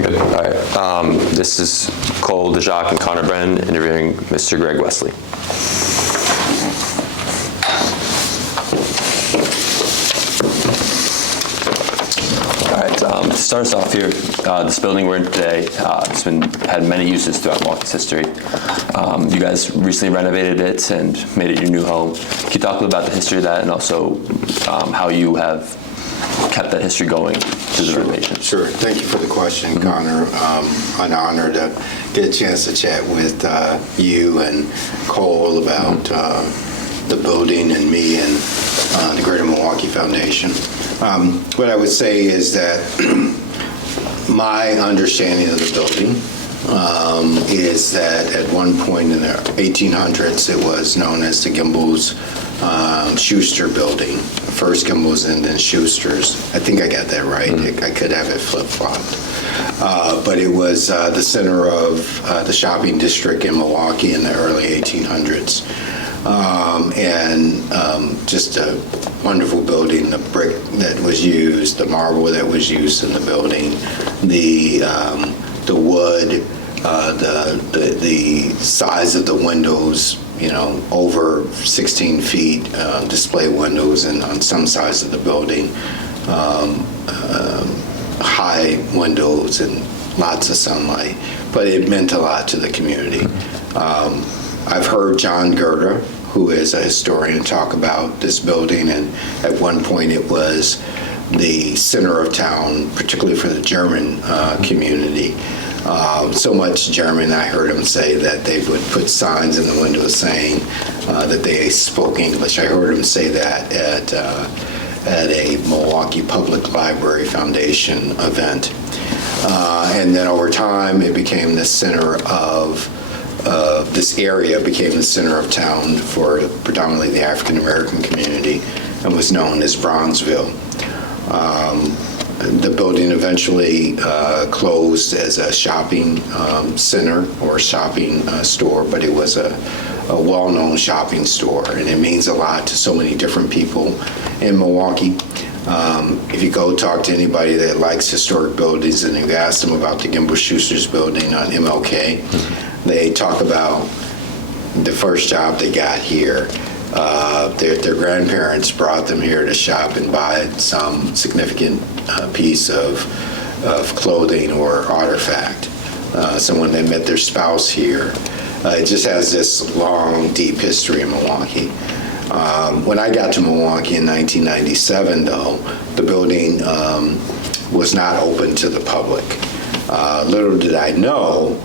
good. All right. This is Cole DeJacque and Connor Brennan interviewing Mr. Greg Wesely. All right. To start us off here, this building we're in today, it's had many uses throughout Milwaukee's history. You guys recently renovated it and made it your new home. Can you talk a little about the history of that and also how you have kept that history going through the renovation? Sure. Thank you for the question, Connor. An honor to get a chance to chat with you and Cole about the building and me and the Greater Milwaukee Foundation. What I would say is that my understanding of the building is that at one point in the 1800s, it was known as the Gimbles Schuster building. First Gimbles and then Schoosters. I think I got that right. I could have it flip-flopped. But it was the center of the shopping district in Milwaukee in the early 1800s. Just a wonderful building, the brick that was used, the marble that was used in the building, the wood, the size of the windows, over 16 feet display windows and on some sides of the building, high windows and lots of sunlight, but it meant a lot to the community. I've heard John Gerda, who is a historian, talk about this building, and at one point it was the center of town, particularly for the German community. So much German, I heard him say that they would put signs in the windows saying that they spoke English. I heard him say that at a Milwaukee Public Library Foundation event. And then over time, it became the center of this area became the center of town for predominantly the African American community and was known as Bronzeville. The building eventually closed as a shopping center or shopping store, but it was a well-known shopping store, and it means a lot to so many different people in Milwaukee. If you go talk to anybody that likes historic buildings and you ask them about the Gimbles Schoosters building on MLK, they talk about the first job they got here. Their grandparents brought them here to shop and buy some significant piece of clothing or artifact. So when they met their spouse here, it just has this long, deep history in Milwaukee. When I got to Milwaukee in 1997, though, the building was not open to the public. Little did I know,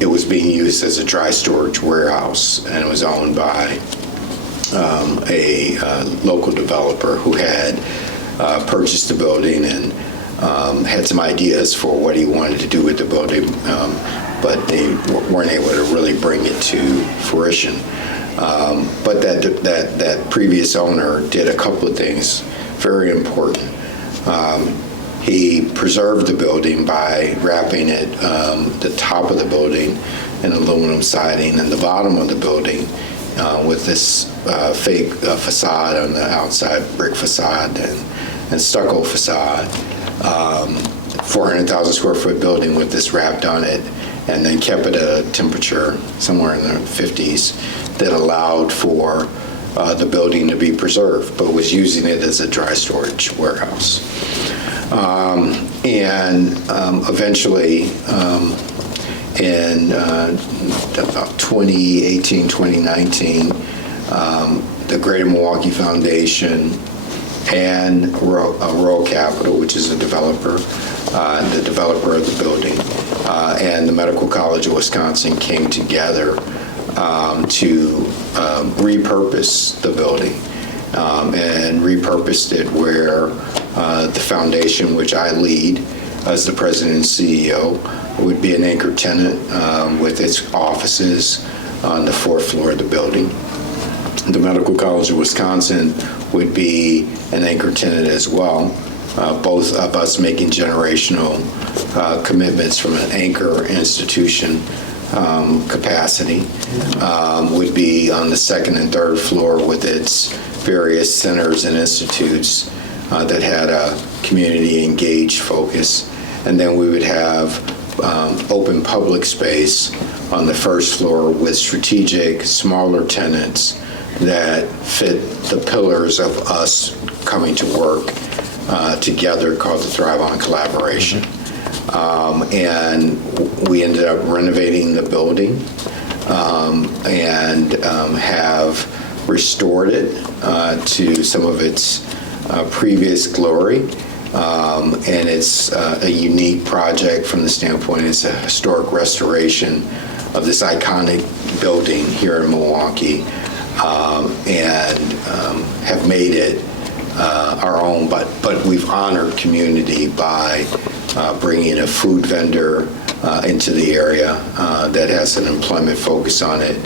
it was being used as a dry storage warehouse, and it was owned by a local developer who had purchased the building and had some ideas for what he wanted to do with the building, but they weren't able to really bring it to fruition. But that previous owner did a couple of things very important. He preserved the building by wrapping it, the top of the building, in aluminum siding, and the bottom of the building with this fake facade on the outside, brick facade and stucco facade. 400,000 square foot building with this wrapped on it, and then kept it at a temperature somewhere in the 50s that allowed for the building to be preserved, but was using it as a dry storage warehouse. Eventually, in about 2018, 2019, the Greater Milwaukee Foundation and Rural Capital, which is a developer, the developer of the building, and the Medical College of Wisconsin came together to repurpose the building and repurposed it where the foundation, which I lead as the president and CEO, would be an anchor tenant with its offices on the fourth floor of the building. The Medical College of Wisconsin would be an anchor tenant as well, both of us making generational commitments from an anchor institution capacity, would be on the second and third floor with its various centers and institutes that had a community engaged focus. And then we would have open public space on the first floor with strategic, smaller tenants that fit the pillars of us coming to work together, called the Thrive On Collaboration. And we ended up renovating the building and have restored it to some of its previous glory. And it's a unique project from the standpoint it's a historic restoration of this iconic building here in Milwaukee, and have made it our own. But we've honored community by bringing a food vendor into the area that has an employment focus on it.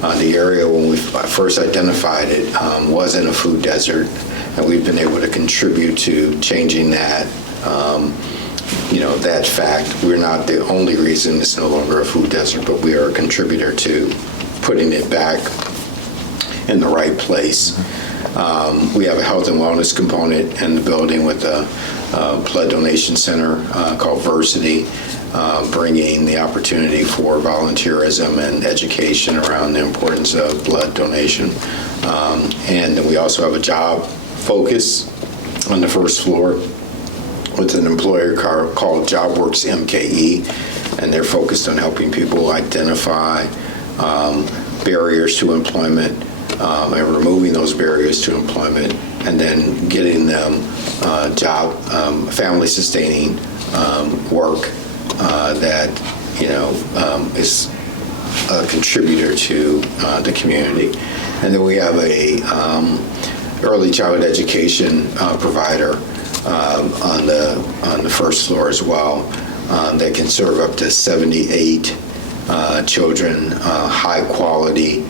The area, when we first identified it, wasn't a food desert, and we've been able to contribute to changing that. That fact. We're not the only reason it's no longer a food desert, but we are a contributor to putting it back in the right place. We have a health and wellness component in the building with a blood donation center called Versity, bringing the opportunity for volunteerism and education around the importance of blood donation. And then we also have a job focus on the first floor with an employer called JobWorks MKE, and they're focused on helping people identify barriers to employment and removing those barriers to employment, and then getting them family-sustaining work that is a contributor to the community. And then we have a early childhood education provider on the first floor as well that can serve up to 78 children, high quality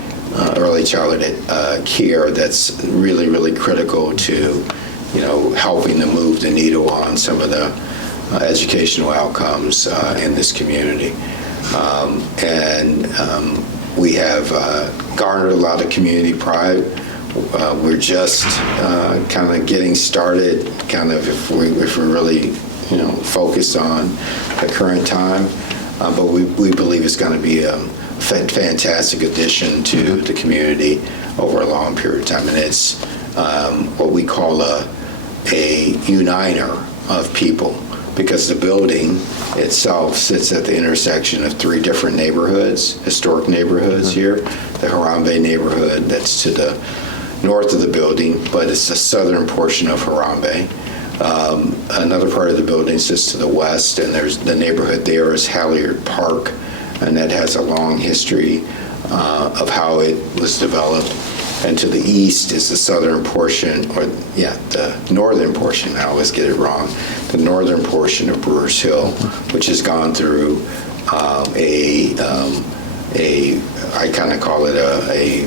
early childhood care that's really, really critical to helping to move the needle on some of the educational outcomes in this community. We have garnered a lot of community pride. We're just kind of getting started, if we're really focused on the current time. But we believe it's going to be a fantastic addition to the community over a long period of time. And it's what we call a uniter of people, because the building itself sits at the intersection of three different neighborhoods, historic neighborhoods here. The Harambe neighborhood that's to the north of the building, but it's the southern portion of Harambe. Another part of the building sits to the west, and there's the neighborhood there is Halyard Park, and that has a long history of how it was developed. And to the east is the southern portion, the northern portion, I always get it wrong, the northern portion of Brewers Hill, which has gone through I kind of call it a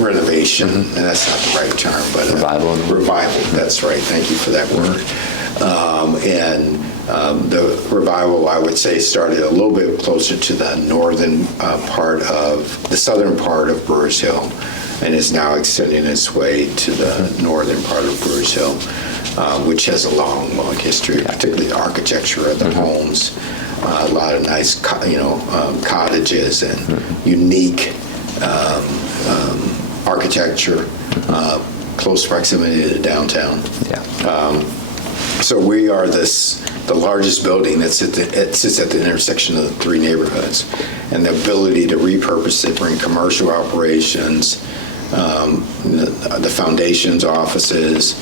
renovation, and that's not the right term, but revival. That's right. Thank you for that word. The revival, I would say, started a little bit closer to the southern part of Brewers Hill, and is now extending its way to the northern part of Brewers Hill, which has a long history, particularly the architecture of the homes. A lot of nice, cottages and unique architecture, close proximity to downtown. So we are the largest building that sits at the intersection of the three neighborhoods, and the ability to repurpose it, bring commercial operations, the foundation's offices,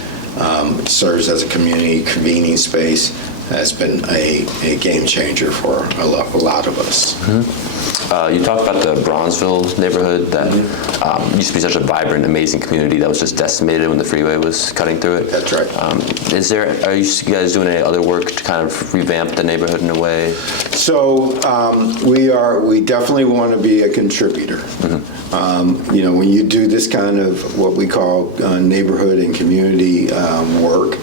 serves as a community convening space, has been a game changer for a lot of us. You talked about the Bronzeville neighborhood that used to be such a vibrant, amazing community that was just decimated when the freeway was cutting through it. That's right. Are you guys doing any other work to kind of revamp the neighborhood in a way? So we definitely want to be a contributor. When you do this kind of what we call neighborhood and community work,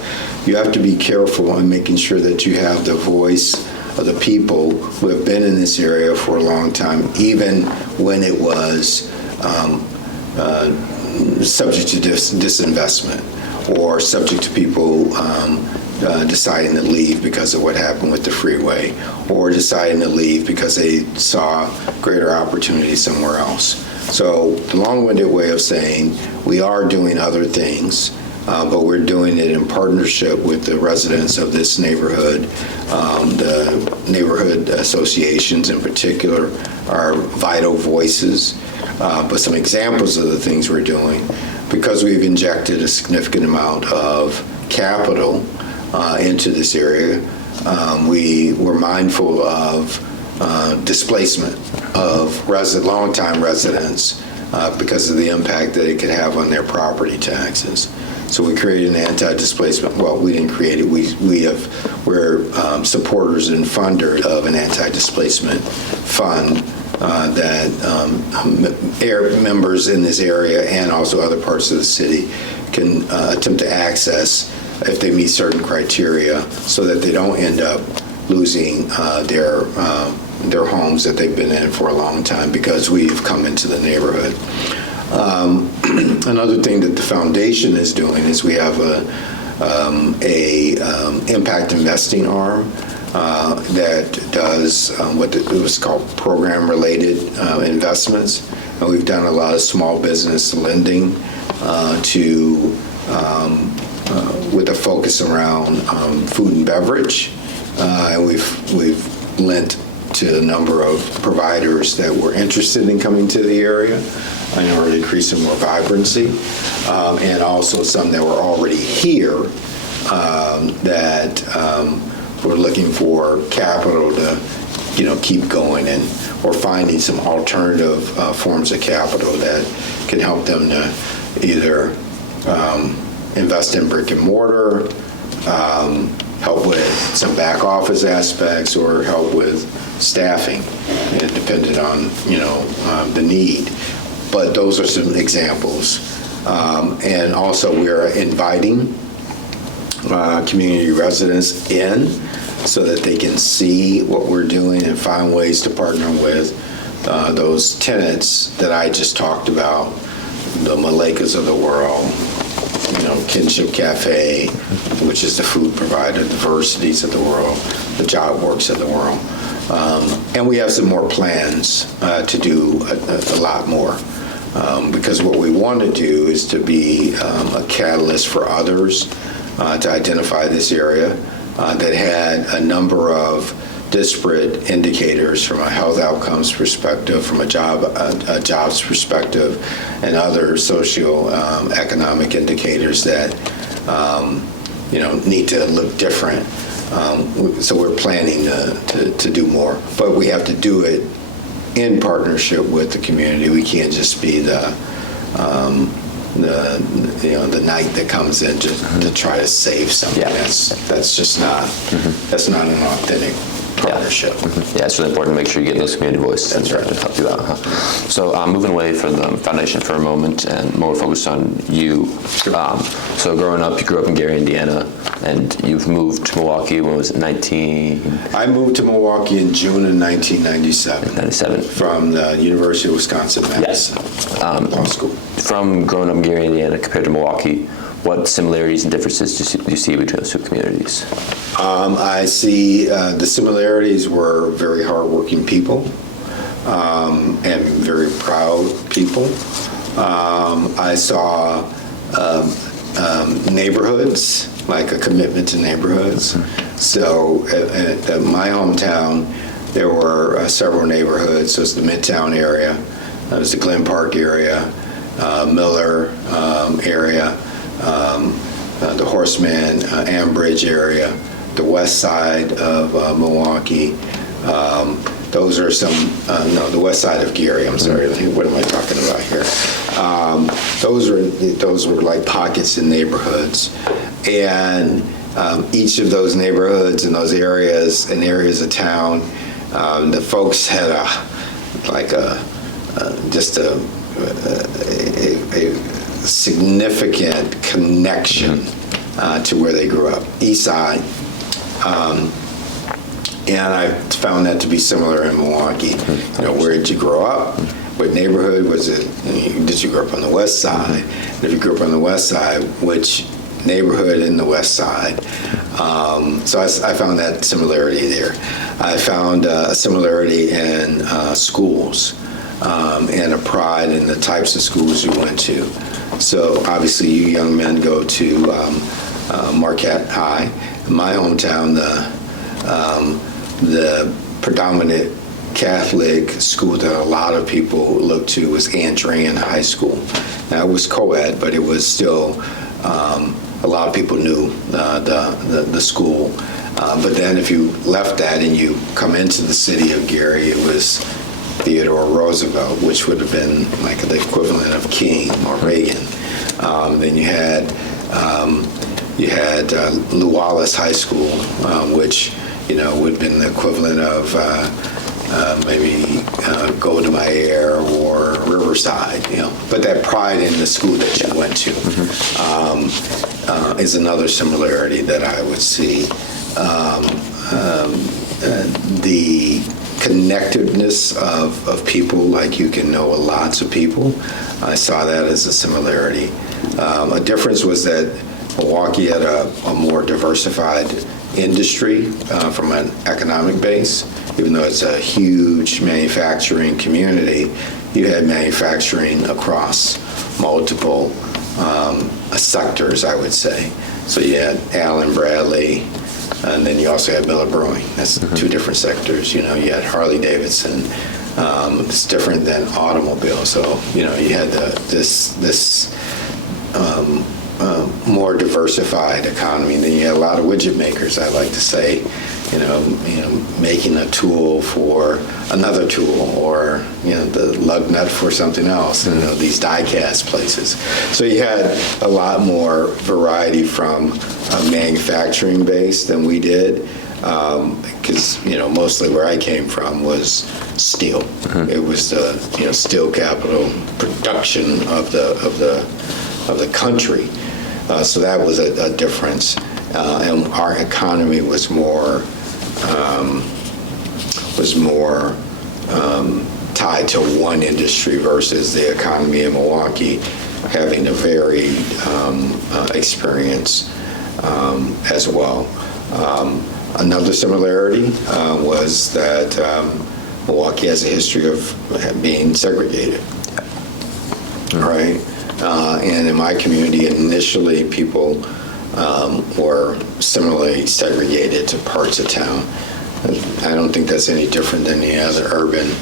you have to be careful in making sure that you have the voice of the people who have been in this area for a long time, even when it was subject to disinvestment or subject to people deciding to leave because of what happened with the freeway, or deciding to leave because they saw greater opportunity somewhere else. So the long-winded way of saying we are doing other things, but we're doing it in partnership with the residents of this neighborhood. The neighborhood associations in particular are vital voices, but some examples of the things we're doing, because we've injected a significant amount of capital into this area, we were mindful of displacement of longtime residents because of the impact that it could have on their property taxes. So we created an anti-displacement. Well, we didn't create it. We're supporters and funders of an anti-displacement fund that members in this area and also other parts of the city can attempt to access if they meet certain criteria, so that they don't end up losing their homes that they've been in for a long time because we've come into the neighborhood. Another thing that the foundation is doing is we have a impact investing arm that does what it was called program-related investments, and we've done a lot of small business lending with a focus around food and beverage, and we've lent to a number of providers that were interested in coming to the area in order to increase some more vibrancy, and also some that were already here that were looking for capital to, keep going, or finding some alternative forms of capital that can help them to either invest in brick and mortar, help with some back office aspects, or help with staffing, depending on the need. But those are some examples. And also we are inviting community residents in so that they can see what we're doing and find ways to partner with those tenants that I just talked about, the Malakas of the world, Kinship Cafe, which is the food provider, the Diversities of the world, the Job Works of the world. And we have some more plans to do a lot more. Because what we want to do is to be a catalyst for others to identify this area that had a number of disparate indicators from a health outcomes perspective, from a jobs perspective, and other socio-economic indicators that need to look different. So we're planning to do more, but we have to do it in partnership with the community. We can't just be the knight that comes in to try to save something. Yeah. That's just not that's not an authentic partnership. Yeah, it's really important to make sure you get those community voices. That's right. To help you out. So moving away from the foundation for a moment and more focused on you. So growing up, you grew up in Gary, Indiana, and you've moved to Milwaukee. When was it, 19? I moved to Milwaukee in June of 1997. 97. From the University of Wisconsin-Madison Law School. From growing up in Gary, Indiana compared to Milwaukee, what similarities and differences do you see between those two communities? I see the similarities were very hardworking people and very proud people. I saw neighborhoods, like a commitment to neighborhoods. So at my hometown, there were several neighborhoods. So it's the Midtown area, there's the Glen Park area, Miller area, the Horseman, Ambridge area, the west side of Milwaukee. Those are some, the west side of Gary, I'm sorry, what am I talking about here? Those were like pockets in neighborhoods. And each of those neighborhoods and those areas and areas of town, the folks had just a significant connection to where they grew up, East Side. And I found that to be similar in Milwaukee. Where did you grow up? What neighborhood was it? Did you grow up on the west side? And if you grew up on the west side, which neighborhood in the west side? So I found that similarity there. I found a similarity in schools and a pride in the types of schools you went to. So obviously you young men go to Marquette High. In my hometown, the predominant Catholic school that a lot of people look to was Andrean High School. Now, it was co-ed, but it was still, a lot of people knew the school. But then if you left that and you come into the city of Gary, it was Theodore Roosevelt, which would have been like the equivalent of King or Reagan. Then you had Lew Wallace High School, which would have been the equivalent of maybe Golda Meir or Riverside. But that pride in the school that you went to is another similarity that I would see. The connectedness of people, like you can know lots of people. I saw that as a similarity. A difference was that Milwaukee had a more diversified industry from an economic base. Even though it's a huge manufacturing community, you had manufacturing across multiple sectors, I would say. So you had Allen Bradley, and then you also had Miller Brewing. That's two different sectors. You had Harley Davidson. It's different than automobile. So you had this more diversified economy. And then you had a lot of widget makers. I like to say, making a tool for another tool, or the lug nut for something else. These die-cast places. So you had a lot more variety from a manufacturing base than we did, because mostly where I came from was steel. It was the steel capital production of the country. So that was a difference, and our economy was more tied to one industry versus the economy in Milwaukee having a varied experience as well. Another similarity was that Milwaukee has a history of being segregated, right? And in my community, initially people were similarly segregated to parts of town. I don't think that's any different than any other urban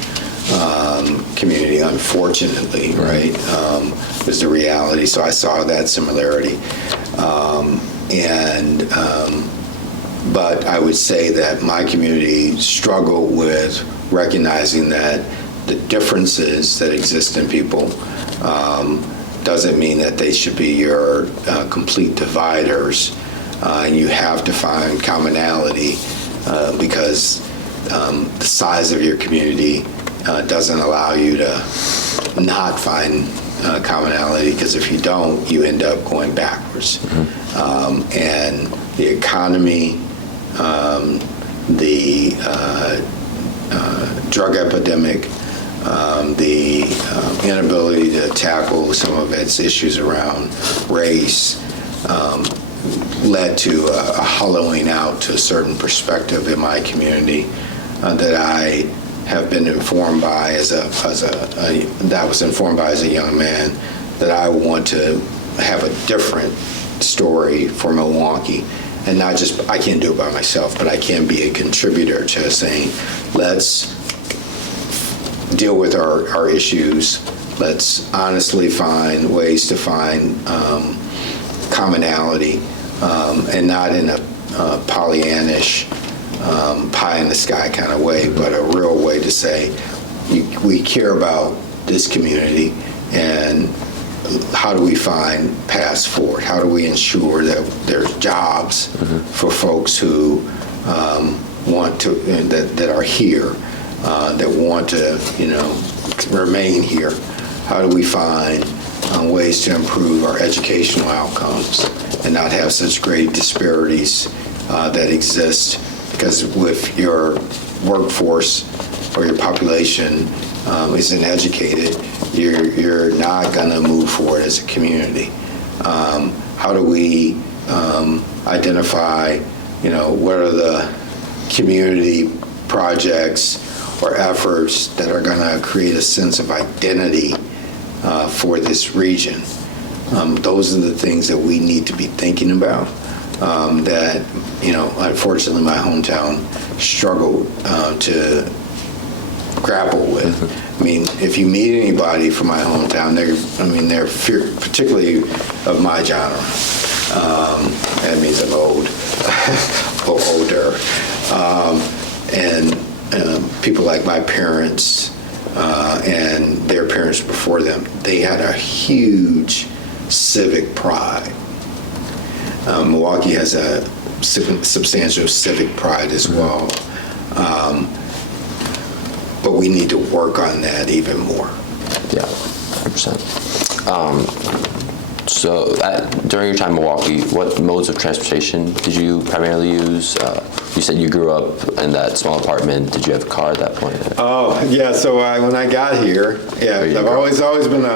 community, unfortunately, right? Is the reality. So I saw that similarity. But I would say that my community struggled with recognizing that the differences that exist in people doesn't mean that they should be your complete dividers, and you have to find commonality because the size of your community doesn't allow you to not find commonality, because if you don't, you end up going backwards. And the economy, the drug epidemic, the inability to tackle some of its issues around race led to a hollowing out to a certain perspective in my community that I have been informed by as a young man, that I want to have a different story for Milwaukee. And not just, I can't do it by myself, but I can be a contributor to saying, let's deal with our issues. Let's honestly find ways to find commonality, and not in a Pollyannish, pie in the sky kind of way, but a real way to say, we care about this community, and how do we find paths forward? How do we ensure that there's jobs for folks who want to, that are here, that want to, remain here? How do we find ways to improve our educational outcomes and not have such great disparities that exist? Because if your workforce or your population isn't educated, you're not going to move forward as a community. How do we identify what are the community projects or efforts that are going to create a sense of identity for this region. Those are the things that we need to be thinking about that, unfortunately my hometown struggled to grapple with. I mean, if you meet anybody from my hometown, they're particularly of my genre. That means I'm old, or older. And people like my parents and their parents before them, they had a huge civic pride. Milwaukee has a substantial civic pride as well. But we need to work on that even more. Yeah, 100%. So during your time in Milwaukee, what modes of transportation did you primarily use? You said you grew up in that small apartment. Did you have a car at that point? Oh, yeah. So when I got here, I've always been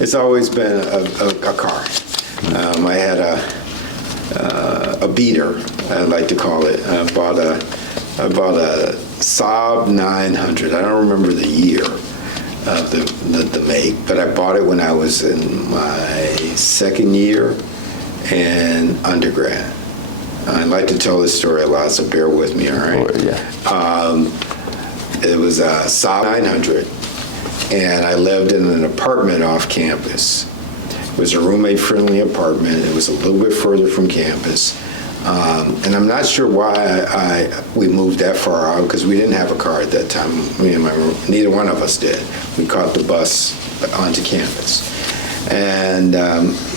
it's always been a car. I had a beater, I like to call it. I bought a Saab 900. I don't remember the year of the make, but I bought it when I was in my second year in undergrad. I like to tell this story a lot, so bear with me, all right? Yeah. It was a Saab 900, and I lived in an apartment off campus. It was a roommate-friendly apartment. It was a little bit further from campus. And I'm not sure why we moved that far out, because we didn't have a car at that time. Neither one of us did. We caught the bus onto campus. And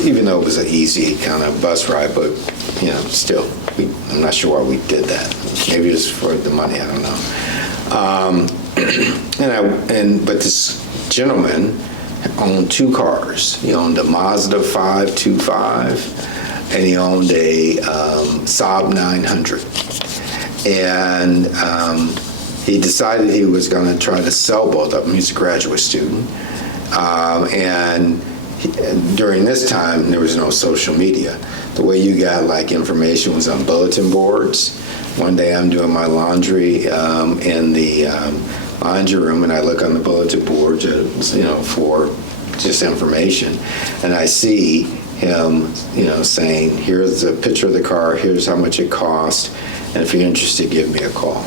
even though it was an easy kind of bus ride, but still, I'm not sure why we did that. Maybe it was for the money, I don't know. But this gentleman owned two cars. He owned a Mazda 525. And he owned a Saab 900. And he decided he was going to try to sell both of them. He's a graduate student. During this time, there was no social media. The way you got information was on bulletin boards. One day I'm doing my laundry in the laundry room, and I look on the bulletin board for just information. And I see him, saying, here's a picture of the car, here's how much it cost, and if you're interested, give me a call.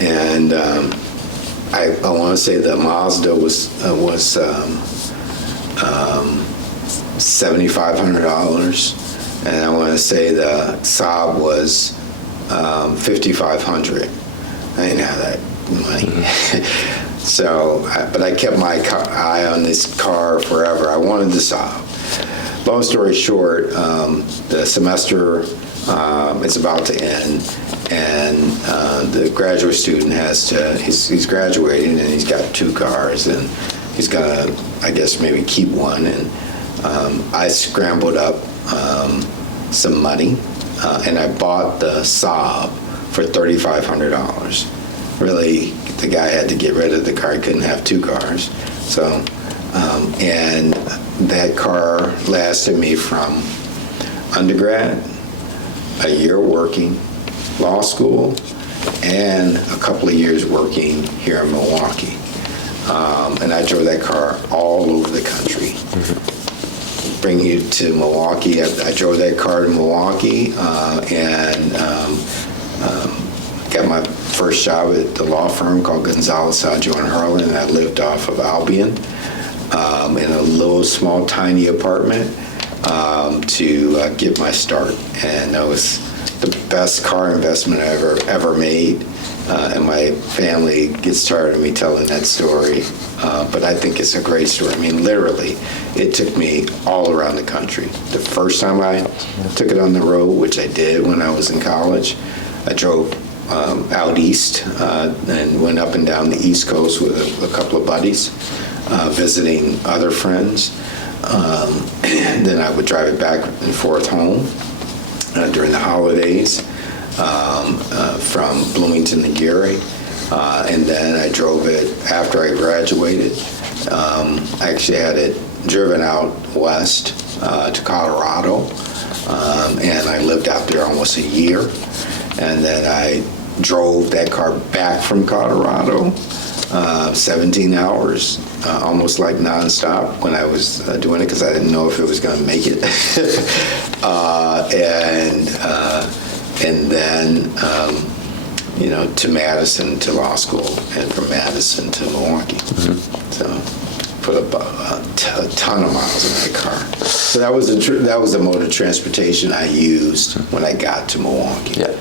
And I want to say the Mazda was $7,500, and I want to say the Saab was $5,500. I didn't have that money. So, but I kept my eye on this car forever. I wanted the Saab. Long story short, the semester is about to end, and the graduate student he's graduating, and he's got two cars, and he's gonna, I guess, maybe keep one. And I scrambled up some money, and I bought the Saab for $3,500. Really, the guy had to get rid of the car. He couldn't have two cars. So, and that car lasted me from undergrad, a year working, law school, and a couple of years working here in Milwaukee. And I drove that car all over the country. Mm-hmm. Bringing you to Milwaukee, I drove that car to Milwaukee and got my first job at the law firm called Gonzalez, Saggio and Harlan, and I lived off of Albion in a little, small, tiny apartment to get my start. And that was the best car investment I ever made. And my family gets tired of me telling that story, but I think it's a great story. I mean, literally, it took me all around the country. The first time I took it on the road, which I did when I was in college, I drove out east and went up and down the East Coast with a couple of buddies, visiting other friends. Then I would drive it back and forth home during the holidays from Bloomington to Gary. And then I drove it after I graduated. I actually had it driven out west to Colorado and I lived out there almost a year. And then I drove that car back from Colorado, 17 hours, almost like nonstop when I was doing it because I didn't know if it was going to make it. And then, to Madison, to law school, and from Madison to Milwaukee. So put a ton of miles in that car. So that was the mode of transportation I used when I got to Milwaukee. Yeah.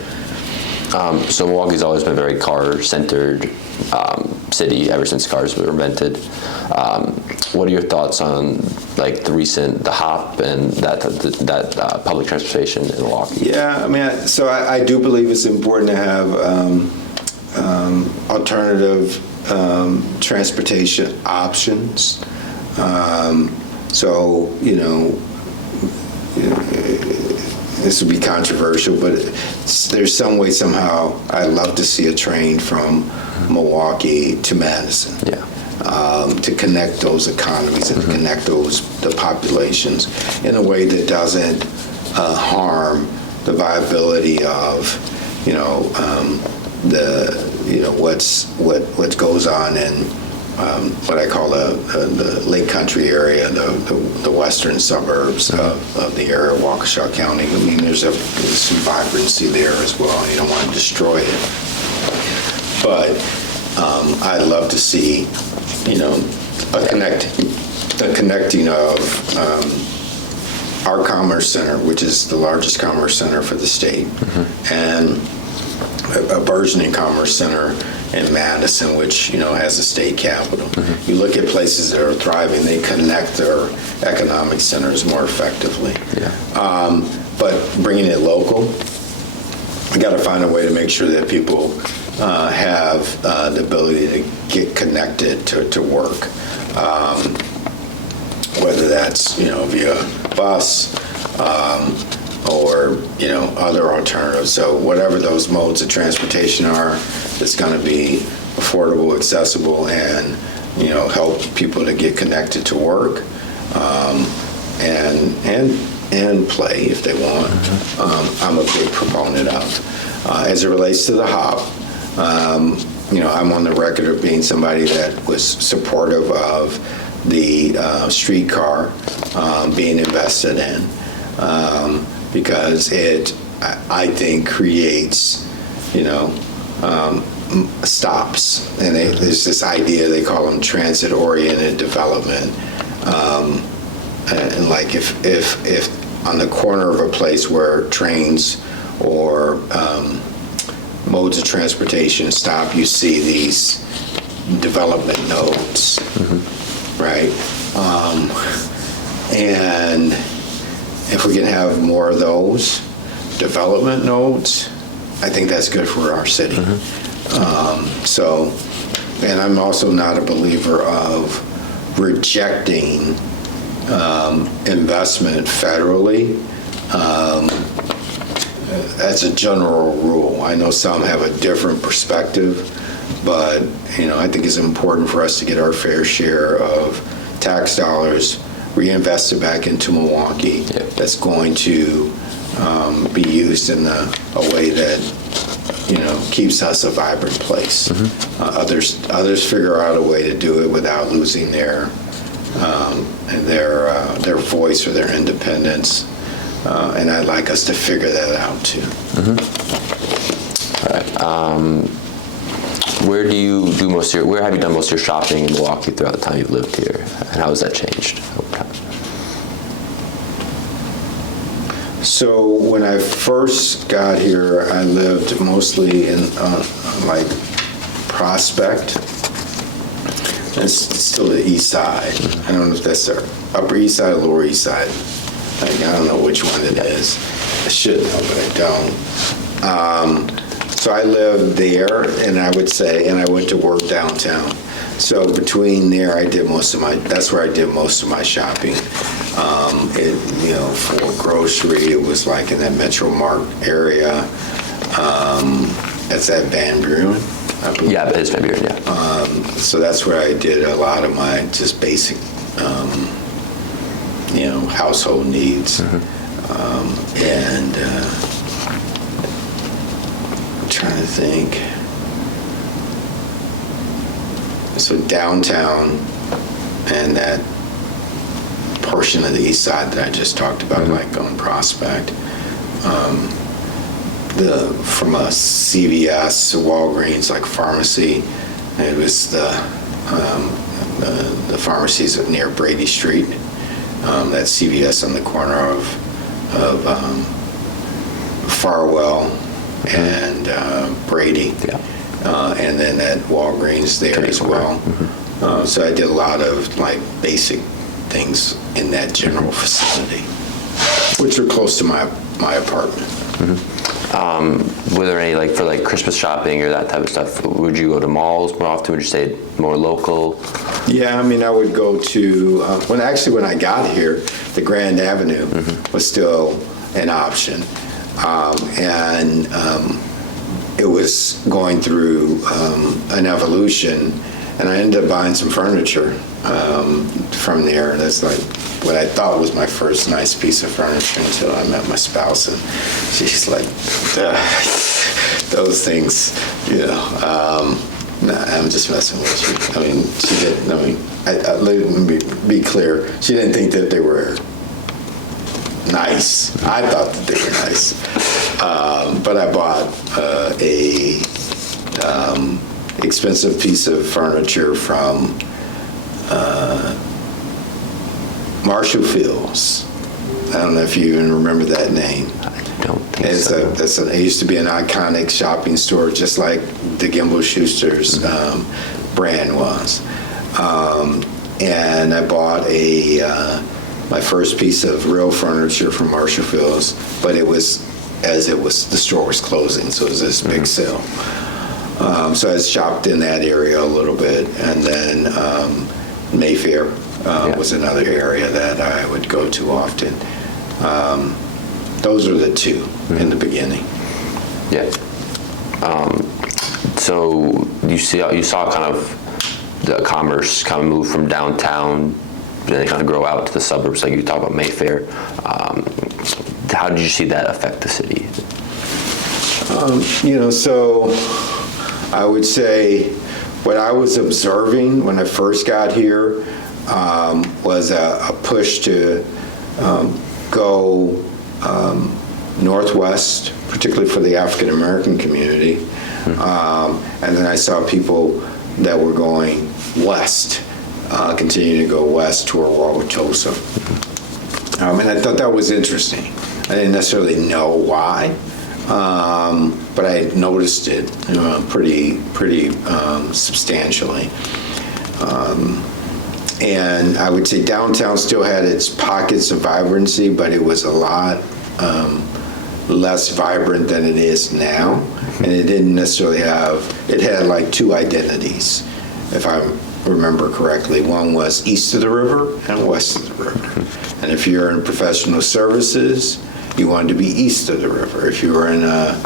So Milwaukee's always been a very car-centered city ever since cars were invented. What are your thoughts on the HOP and that public transportation in Milwaukee? Yeah, I do believe it's important to have alternative transportation options. This would be controversial, but there's some way somehow I'd love to see a train from Milwaukee to Madison. Yeah. To connect those economies and to connect the populations in a way that doesn't harm the viability of what goes on in what I call the Lake Country area, the western suburbs of the area of Waukesha County. There's some vibrancy there as well. You don't want to destroy it, but I'd love to see a connecting of our commerce center, which is the largest commerce center for the state, and a burgeoning commerce center in Madison, which has a state capital. You look at places that are thriving; they connect their economic centers more effectively. Yeah. But bringing it local, we got to find a way to make sure that people have the ability to get connected to work, whether that's via bus or other alternatives. So whatever those modes of transportation are, it's going to be affordable, accessible, and help people to get connected to work and play if they want. I'm a big proponent of. As it relates to the HOP, I'm on the record of being somebody that was supportive of the streetcar being invested in because it, I think, creates, stops. And there's this idea, they call them transit-oriented development. And like if on the corner of a place where trains or modes of transportation stop, you see these development nodes, right? And if we can have more of those development nodes, I think that's good for our city. And I'm also not a believer of rejecting investment federally. As a general rule, I know some have a different perspective, but I think it's important for us to get our fair share of tax dollars reinvested back into Milwaukee. That's going to be used in a way that keeps us a vibrant place. Others figure out a way to do it without losing their voice or their independence. And I'd like us to figure that out too. All right. Where have you done most of your shopping in Milwaukee throughout the time you've lived here, and how has that changed over time? So when I first got here, I lived mostly in Prospect. It's still the east side. I don't know if that's the Upper East Side or Lower East Side. I don't know which one it is. I should know, but I don't. So I lived there, and I went to work downtown. So between there, that's where I did most of my shopping. For grocery, it was like in that Metro Mart area. That's at Van Buren, I believe. Yeah, it's Van Buren, yeah. So that's where I did a lot of my just basic, household needs. And I'm trying to think. So downtown and that portion of the east side that I just talked about, like on Prospect, from a CVS, Walgreens, like pharmacy, it was the pharmacies near Brady Street. That CVS on the corner of Farwell and Brady, and then that Walgreens there as well. So I did a lot of like basic things in that general facility, which are close to my apartment. Were there any, like, for like Christmas shopping or that type of stuff, would you go to malls more often? Would you stay more local? Yeah, I mean, I would go to, when I got here, the Grand Avenue was still an option. And it was going through an evolution, and I ended up buying some furniture from there. That's like what I thought was my first nice piece of furniture until I met my spouse, and she's like, those things, you know. Nah, I'm just messing with you. I mean, she didn't. I mean, let me be clear. She didn't think that they were nice. I thought that they were nice, but I bought a expensive piece of furniture from Marshall Fields. I don't know if you even remember that name. I don't think so. It used to be an iconic shopping store, just like the Gimbles Schoosters brand was. And I bought my first piece of real furniture from Marshall Fields, but the store was closing, so it was this big sale. So I shopped in that area a little bit, and then Mayfair was another area that I would go to often. Those are the two in the beginning. Yeah. So you saw kind of the commerce kind of move from downtown, then kind of grow out to the suburbs, like you talked about Mayfair. How did you see that affect the city? So I would say what I was observing when I first got here was a push to go northwest, particularly for the African American community. And then I saw people that were going west, continuing to go west toward Wauwatosa. And I thought that was interesting. I didn't necessarily know why, but I noticed it pretty substantially. And I would say downtown still had its pockets of vibrancy, but it was a lot less vibrant than it is now. And it didn't necessarily it had like two identities, if I remember correctly. One was east of the river and west of the river. And if you're in professional services, you wanted to be east of the river. If you were in a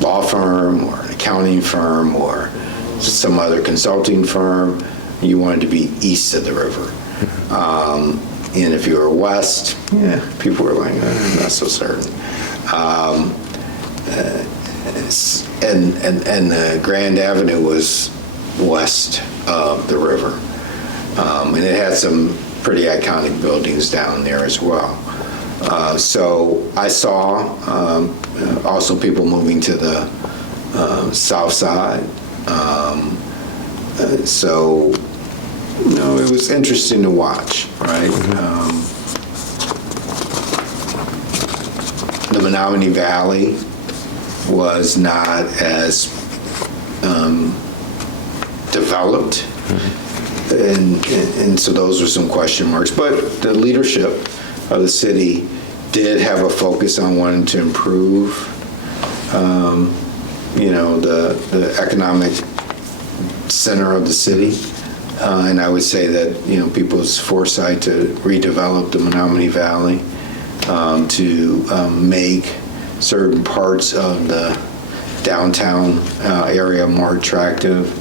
law firm or an accounting firm or some other consulting firm, you wanted to be east of the river. And if you were west, people were like, not so certain. And the Grand Avenue was west of the river. And it had some pretty iconic buildings down there as well. So I saw also people moving to the south side. So, it was interesting to watch, right? The Menominee Valley was not as developed, and so those are some question marks. But the leadership of the city did have a focus on wanting to improve, the economic center of the city. And I would say that, people's foresight to redevelop the Menominee Valley, to make certain parts of the downtown area more attractive,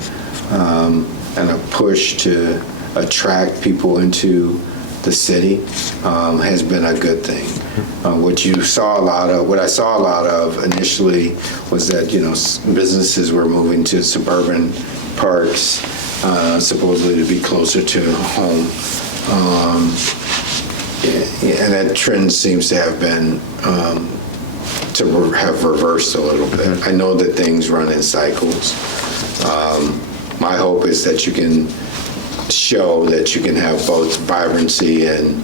and a push to attract people into the city has been a good thing. What I saw a lot of initially was that, businesses were moving to suburban parks, supposedly to be closer to home. And that trend seems to have been have reversed a little bit. I know that things run in cycles. My hope is that you can show that you can have both vibrancy in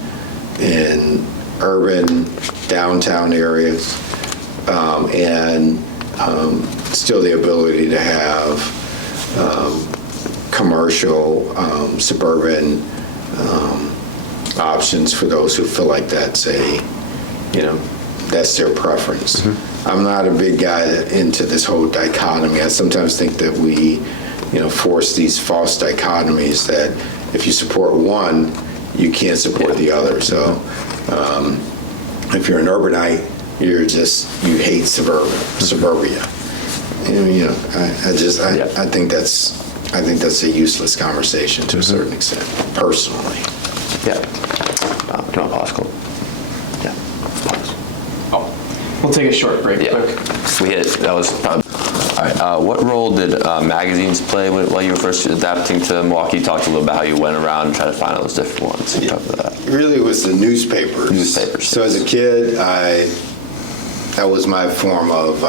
urban downtown areas and still the ability to have commercial suburban options for those who feel like that's their preference. I'm not a big guy into this whole dichotomy. I sometimes think that we force these false dichotomies that if you support one, you can't support the other. So if you're an urbanite, you hate suburbia. I think that's a useless conversation to a certain extent, personally. Yeah. Do you want to pause, Cole? Yeah. Pause. Oh, we'll take a short break. Yeah. Quick. That was probably. All right. What role did magazines play while you were first adapting to Milwaukee? You talked a little about how you went around and tried to find all those different ones. Yeah. Really, it was the newspapers. So as a kid, that was my form of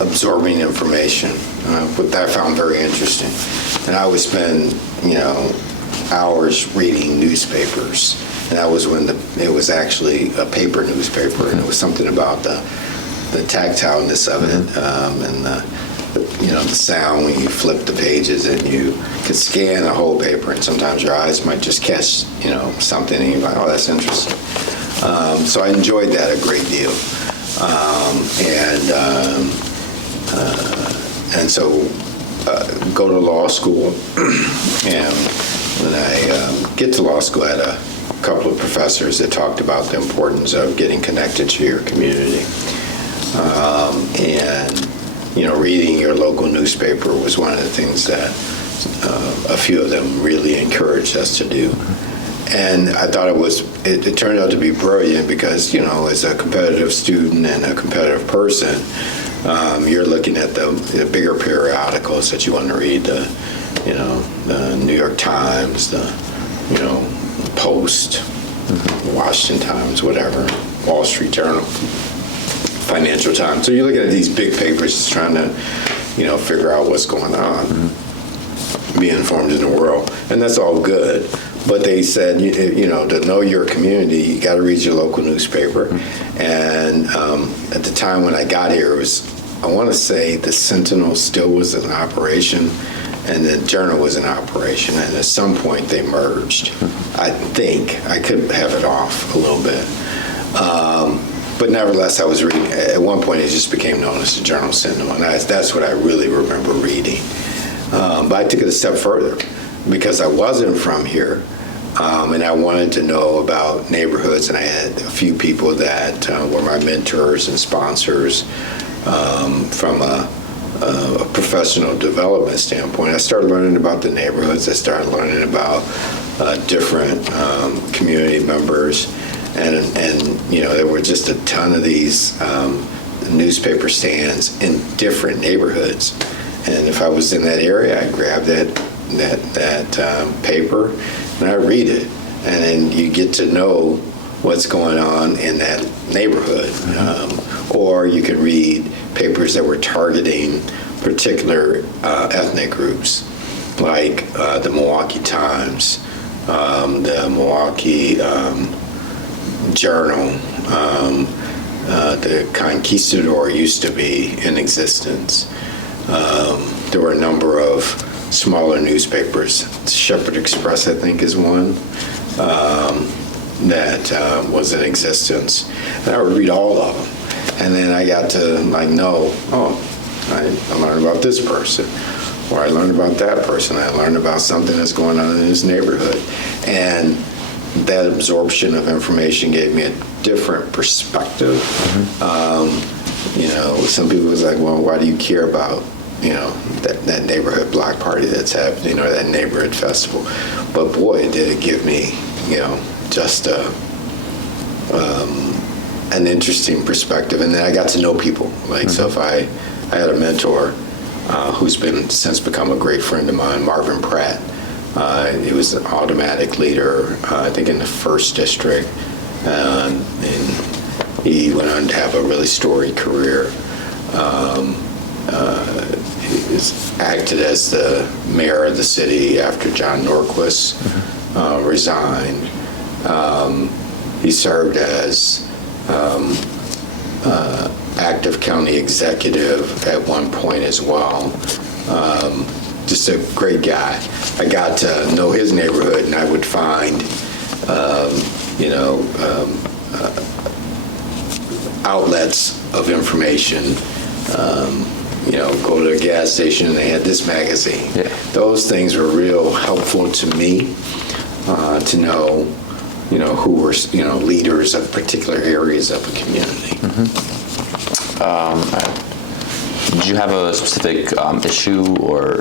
absorbing information, that I found very interesting. And I would spend, hours reading newspapers. And that was when it was actually a paper newspaper, and it was something about the tactileness of it, and the sound when you flip the pages, and you could scan a whole paper, and sometimes your eyes might just catch, something, and you're like, oh, that's interesting. So I enjoyed that a great deal. And so go to law school, and when I get to law school, I had a couple of professors that talked about the importance of getting connected to your community. Reading your local newspaper was one of the things that a few of them really encouraged us to do. And I thought it turned out to be brilliant because, as a competitive student and a competitive person, you're looking at the bigger periodicals that you want to read, the New York Times, the Post, Washington Times, whatever, Wall Street Journal, Financial Times. So you're looking at these big papers just trying to, figure out what's going on, be informed in the world. And that's all good. But they said, to know your community, you got to read your local newspaper. And at the time when I got here, I want to say the Sentinel still was in operation, and the Journal was in operation. And at some point, they merged. I think. I could have it off a little bit. But nevertheless, I was reading. At one point, it just became known as the Journal Sentinel, and that's what I really remember reading. But I took it a step further because I wasn't from here, and I wanted to know about neighborhoods, and I had a few people that were my mentors and sponsors from a professional development standpoint. I started learning about the neighborhoods. I started learning about different community members. And there were just a ton of these newspaper stands in different neighborhoods. And if I was in that area, I'd grab that paper and I'd read it. And then you get to know what's going on in that neighborhood. Or you could read papers that were targeting particular ethnic groups, like the Milwaukee Times, the Milwaukee Journal, the Conquistador used to be in existence. There were a number of smaller newspapers. Shepherd Express, I think, is one that was in existence. And I would read all of them. And then I got to I learned about this person, or I learned about that person. I learned about something that's going on in this neighborhood. And that absorption of information gave me a different perspective. Some people was like, well, why do you care about that neighborhood block party that's happening, or that neighborhood festival. But boy, did it give me, just an interesting perspective. And then I got to know people. So if I had a mentor who's since become a great friend of mine, Marvin Pratt. He was an automatic leader, I think, in the 1st District. And he went on to have a really storied career. He acted as the mayor of the city after John Norquist resigned. He served as active county executive at one point as well. Just a great guy. I got to know his neighborhood, and I would find, outlets of information. Go to a gas station and they had this magazine. Yeah. Those things were real helpful to me to know, who were, leaders of particular areas of a community. Did you have a specific issue or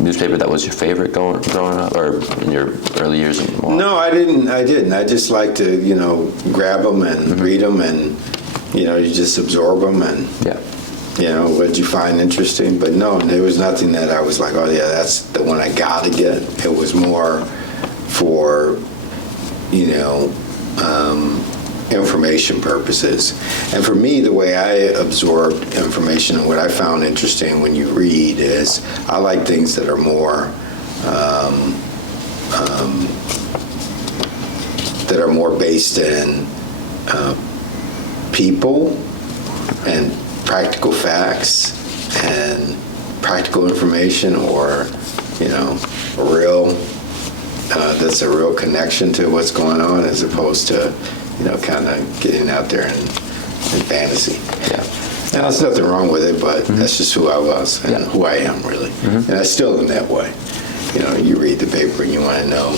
newspaper that was your favorite growing up, or in your early years in Milwaukee? No, I didn't. I just like to, grab them and read them, and, you just absorb them, and, what you find interesting. But no, there was nothing that I was like, oh, yeah, that's the one I got to get. It was more for, information purposes. And for me, the way I absorbed information and what I found interesting when you read is I like things that are more based in people and practical facts and practical information, or that's a real connection to what's going on, as opposed to kind of getting out there in fantasy. Yeah. And there's nothing wrong with it, but that's just who I was and who I am, really. And I still am that way. You read the paper and you want to know,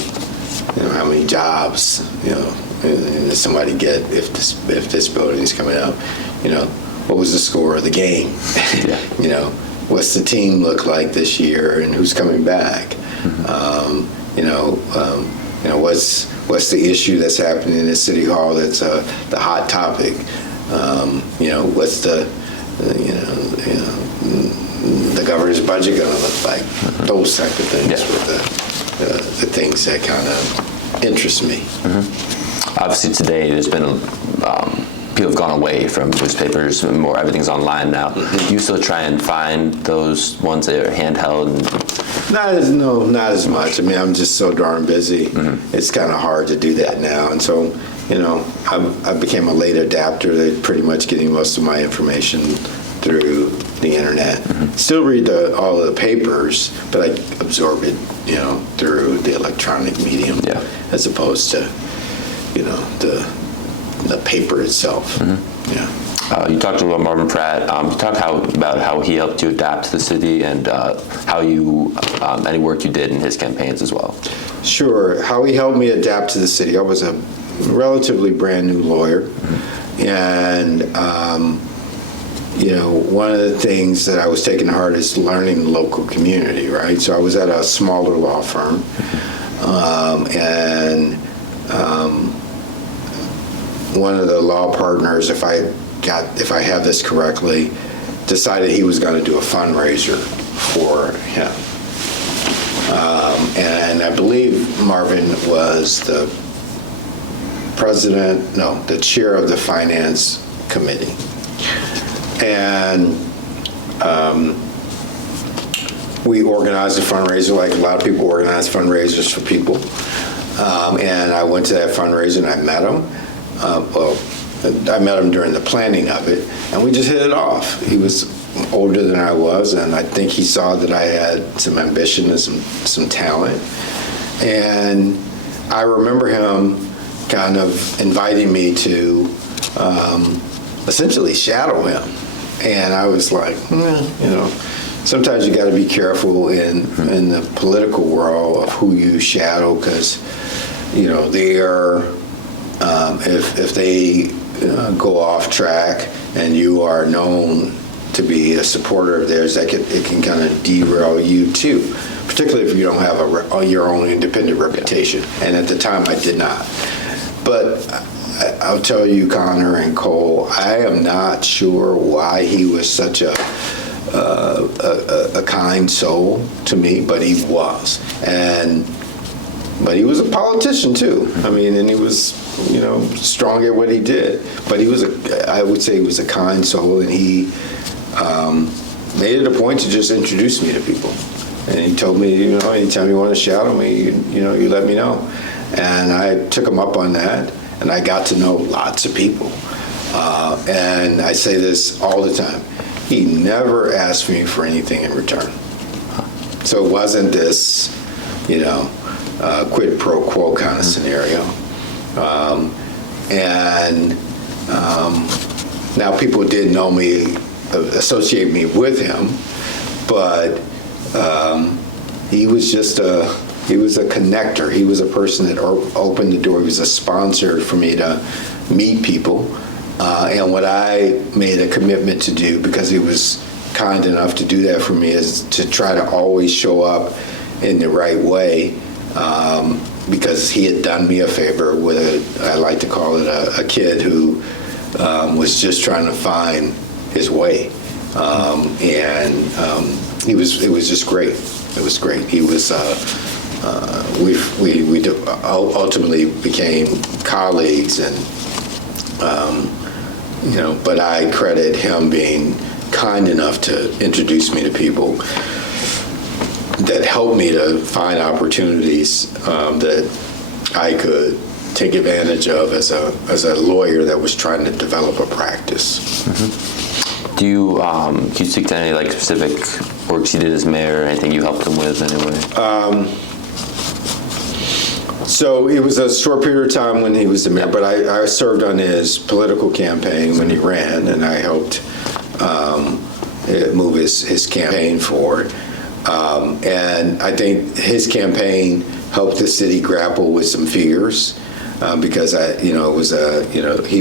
how many jobs, and somebody get if this building is coming up. What was the score of the game? What's the team look like this year, and who's coming back? What's the issue that's happening in the city hall that's the hot topic? What's the governor's budget going to look like? Those type of things were the things that kind of interest me. Obviously, today there's been people have gone away from newspapers. More everything's online now. You still try and find those ones that are handheld? Not as much. I mean, I'm just so darn busy. It's kind of hard to do that now. And so, I became a late adapter. They're pretty much getting most of my information through the internet. Still read all of the papers, but I absorb it, through the electronic medium, as opposed to, the paper itself. You talked about Marvin Pratt. Talk about how he helped you adapt to the city, and how you any work you did in his campaigns as well. Sure. How he helped me adapt to the city. I was a relatively brand new lawyer, and one of the things that I was taking to heart is learning the local community. Right. So I was at a smaller law firm, and one of the law partners, if I have this correctly, decided he was going to do a fundraiser for him. And I believe Marvin was the chair of the finance committee. And we organized a fundraiser like a lot of people organize fundraisers for people. And I went to that fundraiser and I met him. I met him during the planning of it, and we just hit it off. He was older than I was, and I think he saw that I had some ambition and some talent. And I remember him kind of inviting me to essentially shadow him. And I was like, sometimes you got to be careful in the political world of who you shadow, because they are. If they go off track and you are known to be a supporter of theirs, it can kind of derail you too, particularly if you don't have your own independent reputation. And at the time, I did not. But I'll tell you, Connor and Cole, I am not sure why he was such a kind soul to me, but he was. But he was a politician too. I mean, and he was, strong at what he did. But I would say he was a kind soul, and he made it a point to just introduce me to people. And he told me, anytime you want to shout at me, you let me know. And I took him up on that, and I got to know lots of people. And I say this all the time. He never asked me for anything in return. So it wasn't this, quid pro quo kind of scenario. Now people did know me, associate me with him, but he was just he was a connector. He was a person that opened the door. He was a sponsor for me to meet people. And what I made a commitment to do, because he was kind enough to do that for me, is to try to always show up in the right way, because he had done me a favor with I like to call it a kid who was just trying to find his way. It was just great. It was great. He was, we ultimately became colleagues, and, but I credit him being kind enough to introduce me to people that helped me to find opportunities that I could take advantage of as a lawyer that was trying to develop a practice. Mm-hmm. Do you can you speak to any specific works you did as mayor, or anything you helped him with anyway? So it was a short period of time when he was the mayor, but I served on his political campaign when he ran, and I helped move his campaign forward. And I think his campaign helped the city grapple with some fears, because he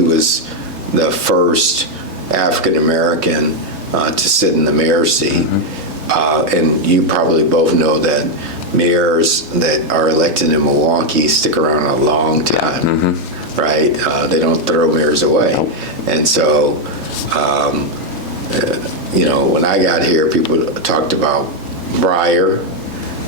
was the first African American to sit in the mayor's seat. Mm-hmm. And you probably both know that mayors that are elected in Milwaukee stick around a long time, mm-hmm. right? They don't throw mayors away. Nope. And so, when I got here, people talked about Breyer,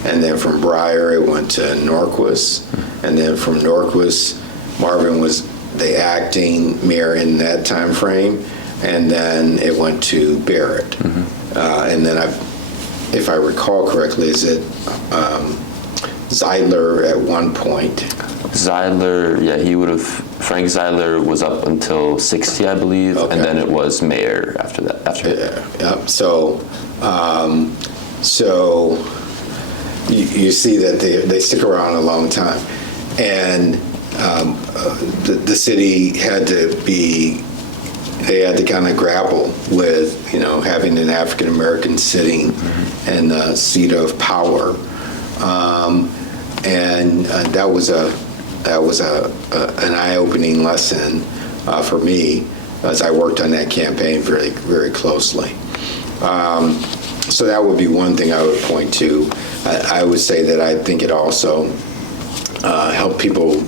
and then from Breyer it went to Norquist, and then from Norquist, Marvin was the acting mayor in that time frame, and then it went to Barret. Mm-hmm. And then if I recall correctly, is it Zeidler at one point? Zeidler, yeah, Frank Zeidler was up until 60, I believe, okay. And then it was mayor after that. Yeah. So you see that they stick around a long time, and the city had to kind of grapple with having an African American sitting mm-hmm. in the seat of power, and that was an eye-opening lesson for me as I worked on that campaign very, very closely. So that would be one thing I would point to. I would say that I think it also helped people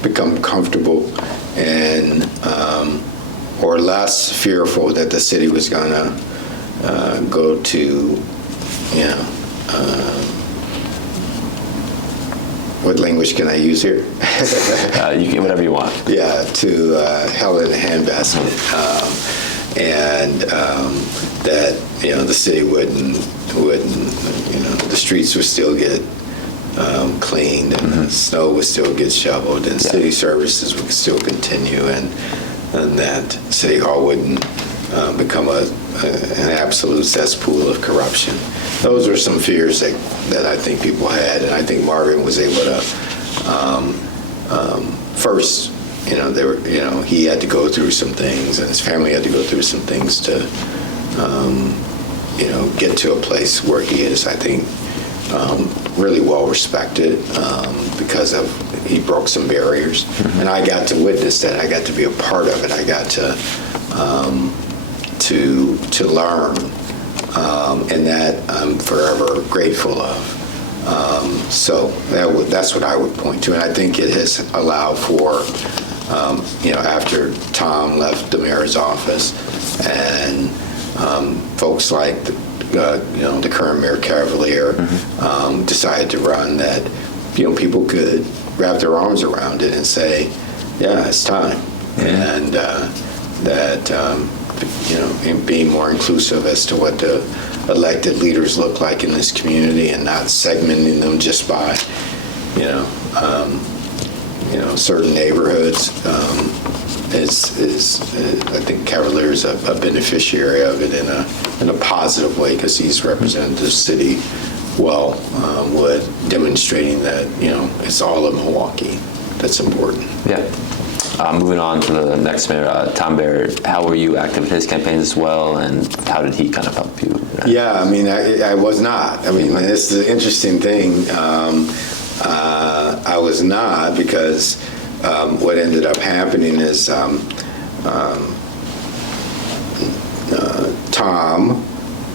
become comfortable and or less fearful that the city was going to go to, what language can I use here? You can, whatever you want. Yeah, to hell in a handbasket. And that the city wouldn't the streets would still get cleaned, and mm-hmm. the snow would still get shoveled, and city services would still continue, and that City Hall wouldn't become an absolute cesspool of corruption. Those were some fears that I think people had, and I think Marvin was able to first. He had to go through some things, and his family had to go through some things to, get to a place where he is, I think, really well respected because he broke some barriers. Mm-hmm. And I got to witness that. I got to be a part of it. I got to to learn, and that I'm forever grateful of. So that's what I would point to, and I think it has allowed for, after Tom left the mayor's office, and folks like the current Mayor Cavalier decided to run, that people could wrap their arms around it and say, yeah, it's time, and and being more inclusive as to what the elected leaders look like in this community, and not segmenting them just by certain neighborhoods, is I think Cavalier's a beneficiary of it in a positive way, because he's represented the city well, with demonstrating that it's all of Milwaukee that's important. Yeah. Moving on to the next mayor, Tom Barret. How were you active in his campaigns as well, and how did he kind of help you? Yeah, I mean, I was not. I mean, this is an interesting thing. I was not, because what ended up happening is Tom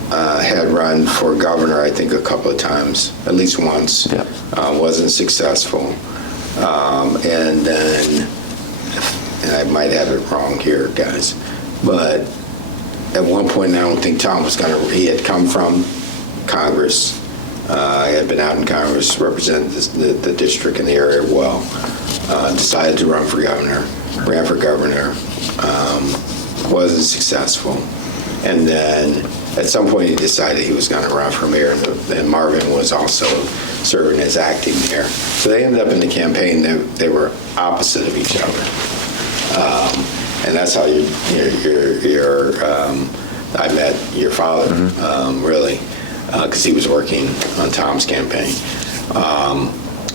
had run for governor, I think, a couple of times, at least once. Yeah. Wasn't successful. And then, and I might have it wrong here, guys, but at one point, I don't think Tom was he had come from Congress. He had been out in Congress, represented the district in the area well, decided to run for governor, ran for governor, wasn't successful. And then at some point he decided he was going to run for mayor, and Marvin was also serving as acting mayor. So they ended up in the campaign, they were opposite of each other. And that's how I met your father, really, because he was working on Tom's campaign.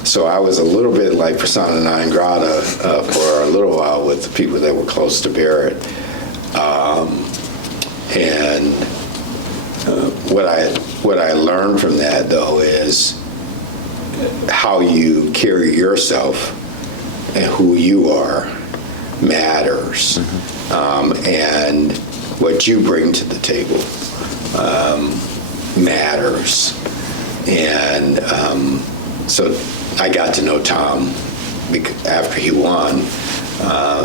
So I was a little bit like persona non grata for a little while with the people that were close to Barret. And what I learned from that, though, is how you carry yourself and who you are matters, and what you bring to the table matters. And so I got to know Tom after he won,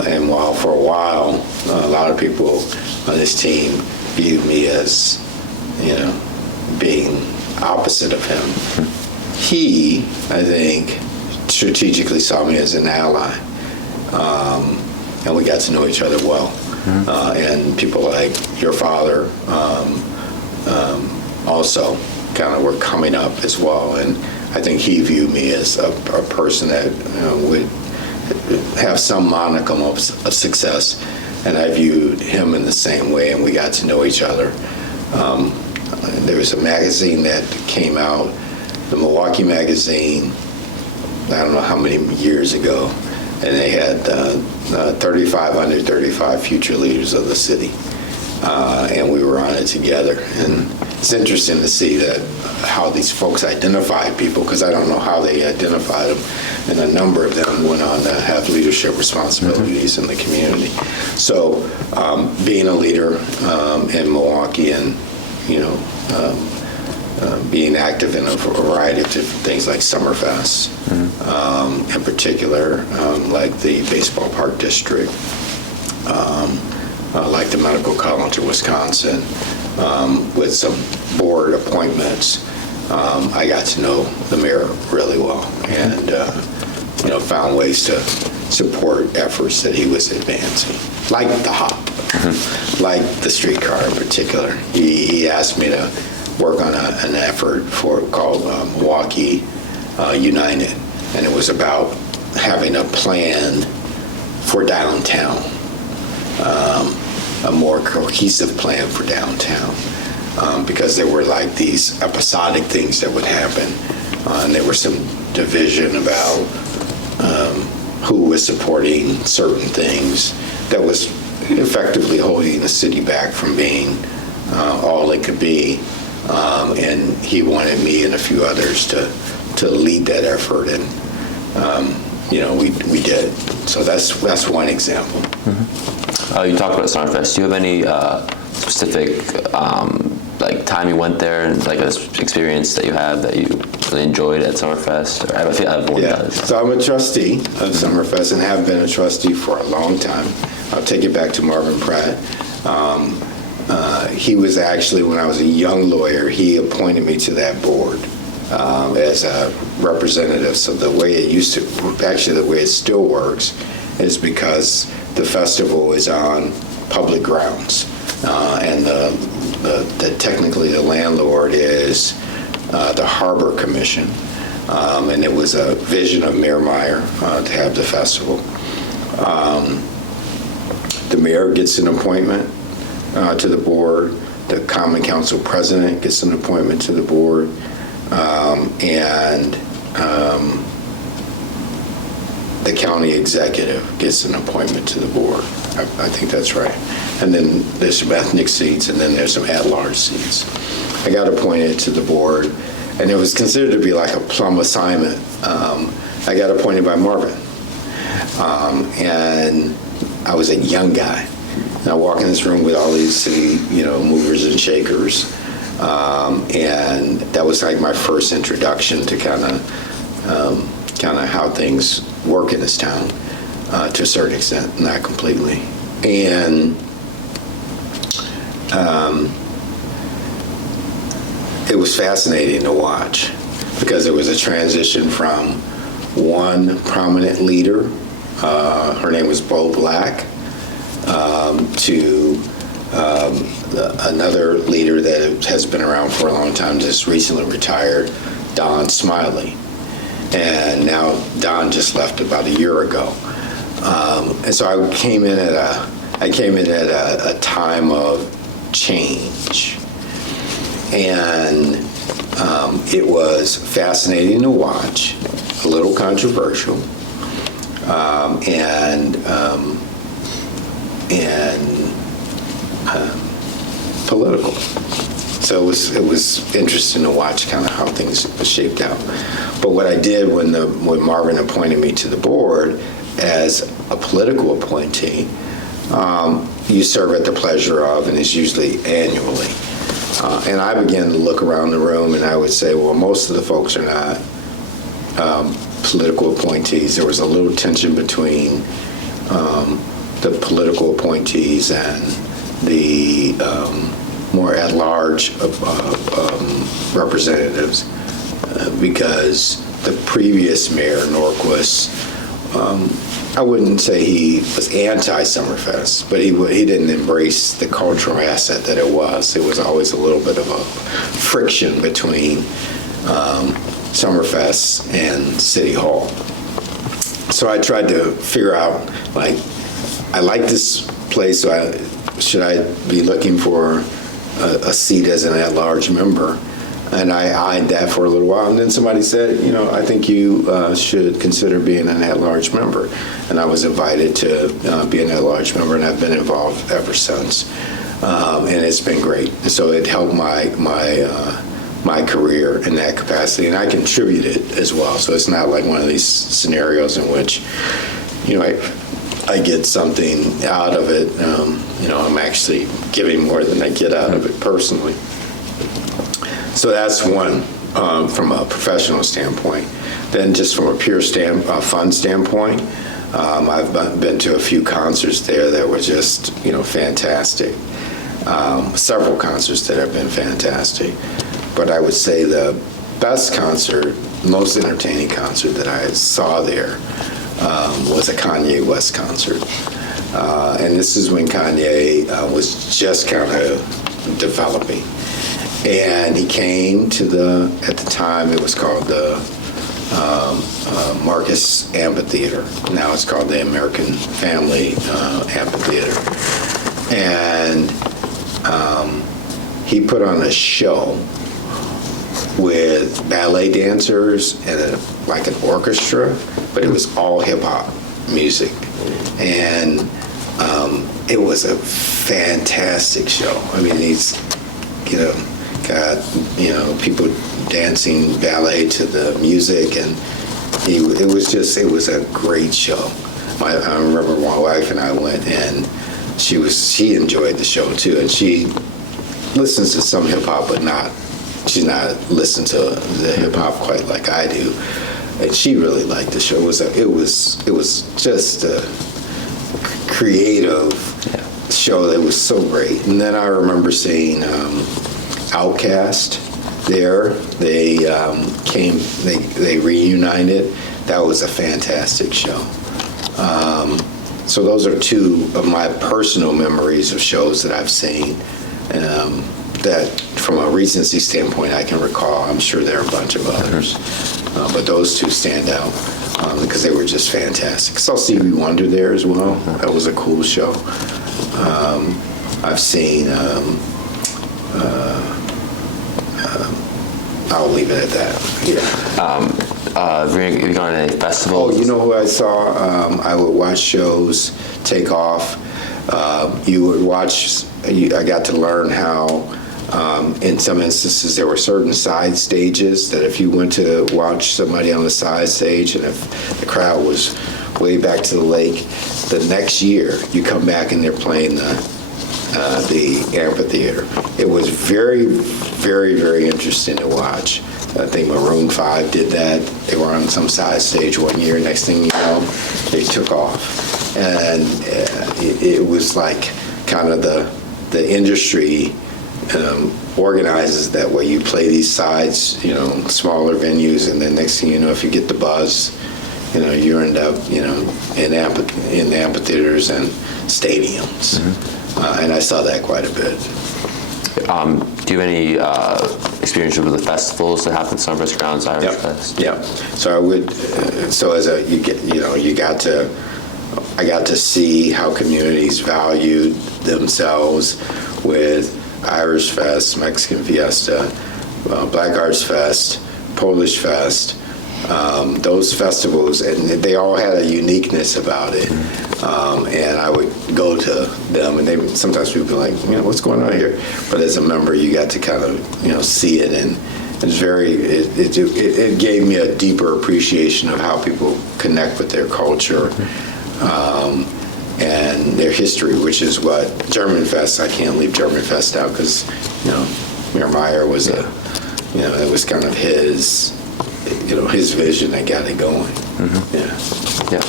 and while for a while a lot of people on his team viewed me as being opposite of him, he, I think, strategically saw me as an ally, and we got to know each other well. And people like your father also kind of were coming up as well, and I think he viewed me as a person that would have some monicum of success, and I viewed him in the same way, and we got to know each other. There was a magazine that came out, the Milwaukee magazine, I don't know how many years ago, and they had 35 under 35 future leaders of the city, and we were on it together. And it's interesting to see that how these folks identified people, because I don't know how they identified them, and a number of them went on to have leadership responsibilities in the community. So being a leader in Milwaukee, and being active in a variety of different things like Summerfest, in particular, like the baseball park district, like the Medical College of Wisconsin, with some board appointments. I got to know the mayor really well, and found ways to support efforts that he was advancing, like the HOP, like the streetcar in particular. He asked me to work on an effort called Milwaukee United, and it was about having a plan for downtown, a more cohesive plan for downtown, because there were like these episodic things that would happen, and there was some division about who was supporting certain things that was effectively holding the city back from being all it could be. And he wanted me and a few others to lead that effort, and we did. So that's one example. You talked about Summerfest. Do you have any specific like time you went there and like this experience that you had that you really enjoyed at Summerfest? Or I feel everyone does. So I'm a trustee of Summerfest and have been a trustee for a long time. I'll take it back to Marvin Pratt. He was actually, when I was a young lawyer, he appointed me to that board as a representative. So the way it used to, actually the way it still works, is because the festival is on public grounds, and technically the landlord is the Harbor Commission, and it was a vision of Mayor Meyer to have the festival. The mayor gets an appointment to the board. The Common Council president gets an appointment to the board, and the county executive gets an appointment to the board. I think that's right. And then there's some ethnic seats, and then there's some at-large seats. I got appointed to the board, and it was considered to be like a plum assignment. I got appointed by Marvin, and I was a young guy. And I walk in this room with all these city, movers and shakers, and that was like my first introduction to kind of how things work in this town, to a certain extent, not completely. And it was fascinating to watch because there was a transition from one prominent leader, her name was Bo Black, to another leader that has been around for a long time, just recently retired, Don Smiley. And now Don just left about a year ago. And so I came in at a time of change. And it was fascinating to watch, a little controversial, and political. So it was interesting to watch kind of how things shaped out. But what I did when Marvin appointed me to the board as a political appointee, you serve at the pleasure of, and it's usually annually. And I began to look around the room, and I would say, well, most of the folks are not political appointees. There was a little tension between the political appointees and the more at-large representatives, because the previous mayor, Norquist, I wouldn't say he was anti-Summerfest, but he didn't embrace the cultural asset that it was. It was always a little bit of a friction between Summerfest and City Hall. So I tried to figure out, like, I like this place, so should I be looking for a seat as an at-large member? And I eyed that for a little while, and then somebody said, I think you should consider being an at-large member. And I was invited to be an at-large member, and I've been involved ever since. And it's been great. So it helped my career in that capacity, and I contributed as well. So it's not like one of these scenarios in which, I get something out of it. I'm actually giving more than I get out of it personally. So that's one from a professional standpoint. Then just from a pure fun standpoint, I've been to a few concerts there that were just, fantastic. Several concerts that have been fantastic. But I would say the best concert, most entertaining concert that I saw there was a Kanye West concert. And this is when Kanye was just kind of developing. And he came to at the time it was called the Marcus Amphitheater. Now it's called the American Family Amphitheater. And he put on a show with ballet dancers and like an orchestra, but it was all hip hop music. And it was a fantastic show. I mean, he's, got, people dancing ballet to the music, and it was a great show. I remember my wife and I went, and she enjoyed the show too, and she listens to some hip hop, but she's not listened to the hip hop quite like I do, and she really liked the show. It was just a creative show that was so great. And then I remember seeing Outkast there. They came, they reunited. That was a fantastic show. So those are two of my personal memories of shows that I've seen that from a recency standpoint I can recall. I'm sure there are a bunch of others, but those two stand out because they were just fantastic. Saw Stevie Wonder there as well. That was a cool show. I've seen, I'll leave it at that. Yeah. Have you gone to any festivals? Oh, you know who I saw? I would watch shows take off. You would watch, I got to learn how, in some instances, there were certain side stages that if you went to watch somebody on the side stage and if the crowd was way back to the lake, the next year you come back and they're playing the amphitheater. It was very, very, very interesting to watch. I think Maroon 5 did that. They were on some side stage one year. Next thing you know, they took off. And it was like kind of the industry organizes that way. You play these sides, smaller venues, and then next thing you know, if you get the buzz, you end up, in amphitheaters and stadiums. Mm-hmm. And I saw that quite a bit. Do you have any experience with the festivals that happen, Summerfest, Grounds, Irish Fest? Yeah. So I would. So as I got to see how communities valued themselves with Irish Fest, Mexican Fiesta, Black Arts Fest, Polish Fest. Those festivals, and they all had a uniqueness about it. And I would go to them, and sometimes people would be like, what's going on here? But as a member, you got to kind of, see it, and it's it gave me a deeper appreciation of how people connect with their culture and their history, which is what German Fest. I can't leave German Fest out because, Mayor Meyer was it was kind of his vision that got it going. Mm-hmm. Yeah.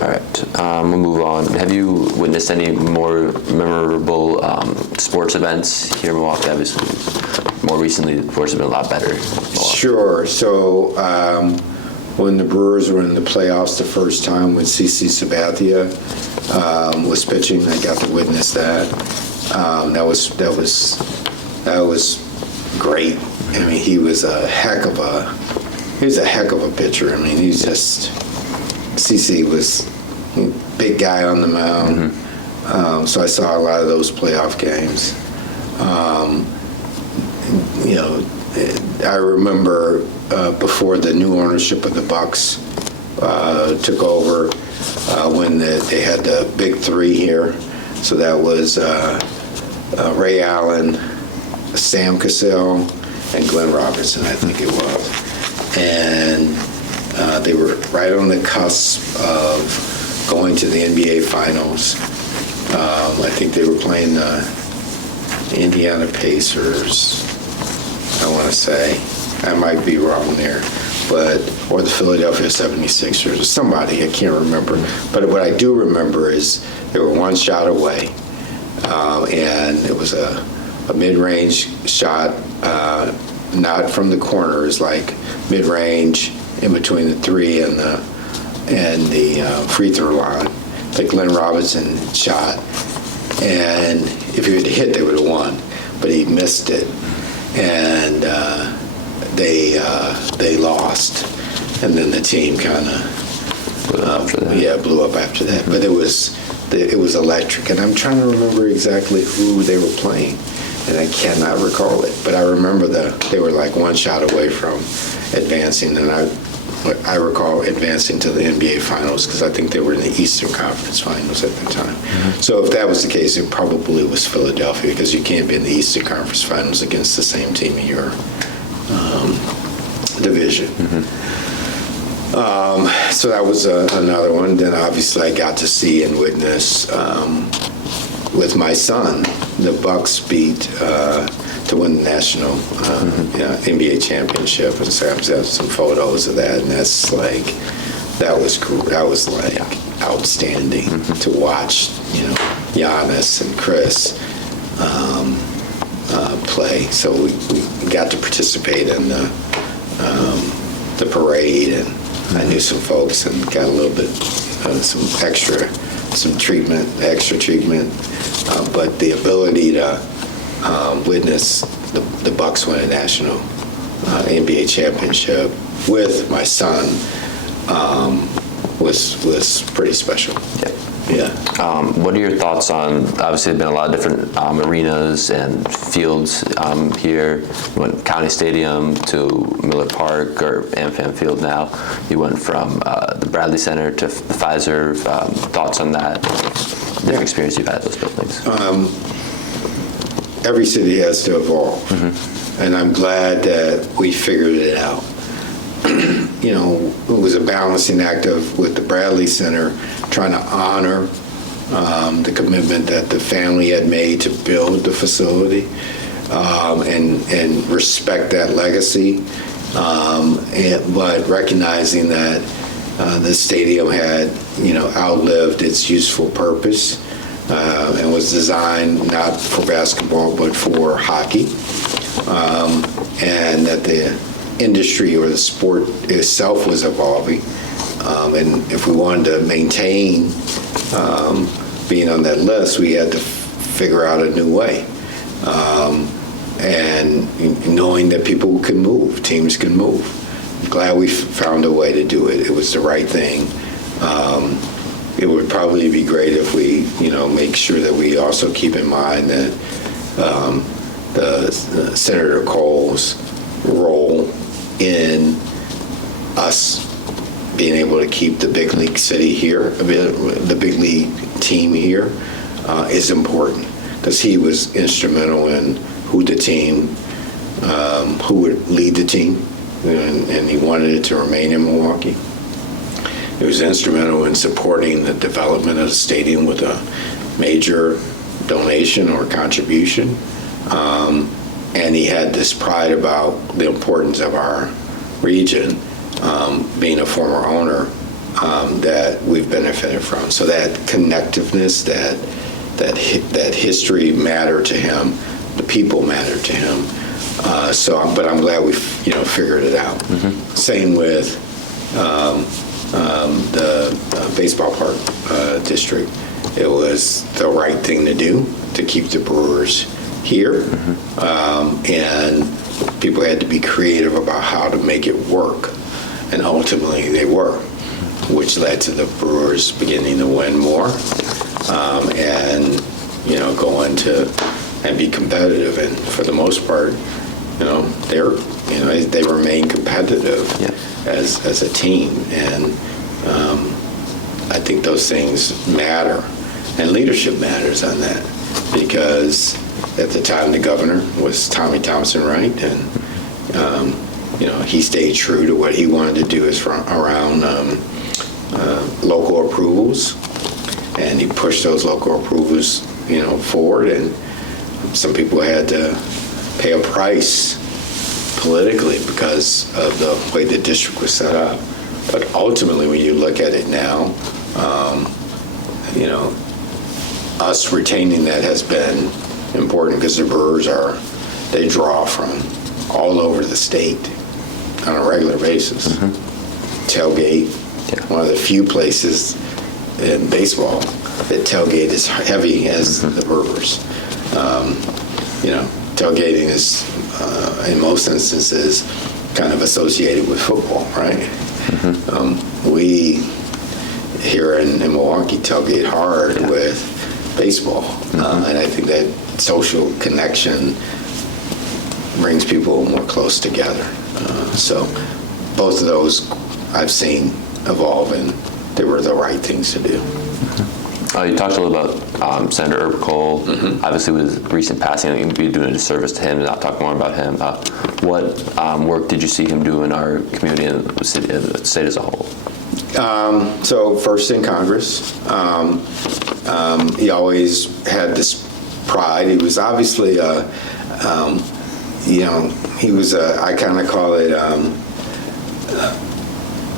All right, we'll move on. Have you witnessed any more memorable sports events here in Milwaukee? Obviously, more recently, the sports have been a lot better. Sure. So when the Brewers were in the playoffs the first time, when CC Sabathia was pitching, I got to witness that. That was great. I mean, he was a heck of a pitcher. I mean, CC was a big guy on the mound. Mm-hmm. So I saw a lot of those playoff games. I remember before the new ownership of the Bucks took over, when they had the big three here. So that was Ray Allen, Sam Cassell, and Glenn Robertson, I think it was. And they were right on the cusp of going to the NBA Finals. I think they were playing the Indiana Pacers, I want to say. I might be wrong there, or the Philadelphia 76ers, or somebody, I can't remember. But what I do remember is they were one shot away, and it was a mid-range shot, not from the corners, like mid-range in between the three and the free throw line. Like Glenn Robinson shot, and if he had hit, they would have won, but he missed it, and they lost, and then the team kind of blew up after that. But it was electric, and I'm trying to remember exactly who they were playing, and I cannot recall it. But I remember they were like one shot away from advancing, and I recall advancing to the NBA Finals because I think they were in the Eastern Conference Finals at the time. Mm-hmm. So if that was the case, it probably was Philadelphia because you can't be in the Eastern Conference Finals against the same team in your division. Mm-hmm. So that was another one. Then obviously I got to see and witness with my son the Bucks beat to win the national NBA championship, and so I have some photos of that, and that's like that was like outstanding to watch. Giannis and Chris play. So we got to participate in the parade, and I knew some folks and got a little bit some extra treatment, but the ability to witness the Bucks win a national NBA championship with my son was pretty special. Yeah. What are your thoughts on, obviously there have been a lot of different arenas and fields here. You went County Stadium to Miller Park, or AmFam Field now. You went from the Bradley Center to the Fiserv. Thoughts on that, the experience you've had at those buildings? Every city has to evolve, and I'm glad that we figured it out. It was a balancing act with the Bradley Center, trying to honor the commitment that the family had made to build the facility, and respect that legacy, but recognizing that the stadium had, outlived its useful purpose, and was designed not for basketball but for hockey, and that the industry or the sport itself was evolving, and if we wanted to maintain being on that list, we had to figure out a new way, and knowing that people can move, teams can move. I'm glad we found a way to do it. It was the right thing. It would probably be great if we, make sure that we also keep in mind that the Senator Cole's role in us being able to keep the big league city here, the big league team here, is important, because he was instrumental in who would lead the team, and he wanted it to remain in Milwaukee. He was instrumental in supporting the development of the stadium with a major donation or contribution. And he had this pride about the importance of our region, being a former owner, that we've benefited from. So that connectiveness, that history mattered to him, the people mattered to him. But I'm glad we figured it out. Same with the baseball park district. It was the right thing to do to keep the Brewers here, and people had to be creative about how to make it work, and ultimately they were, which led to the Brewers beginning to win more, and go on to and be competitive, and for the most part, they remain competitive as a team, and I think those things matter, and leadership matters on that, because at the time the governor was Tommy Thompson Wright, and he stayed true to what he wanted to do around local approvals, and he pushed those local approvals forward, and some people had to pay a price politically because of the way the district was set up. But ultimately, when you look at it now, us retaining that has been important, because the Brewers they draw from all over the state on a regular basis. Tailgate, one of the few places in baseball that tailgate is heavy as the Brewers. Tailgating is, in most instances, kind of associated with football, right? We here in Milwaukee tailgate hard with baseball, and I think that social connection brings people more close together. So both of those I've seen evolve, and they were the right things to do. You talked a little about Senator Herb Kohl. Obviously, with his recent passing, I think it'd be doing a disservice to him to not talk more about him. What work did you see him do in our community and the state as a whole? So first in Congress, he always had this pride. He was obviously, he was I kind of call it,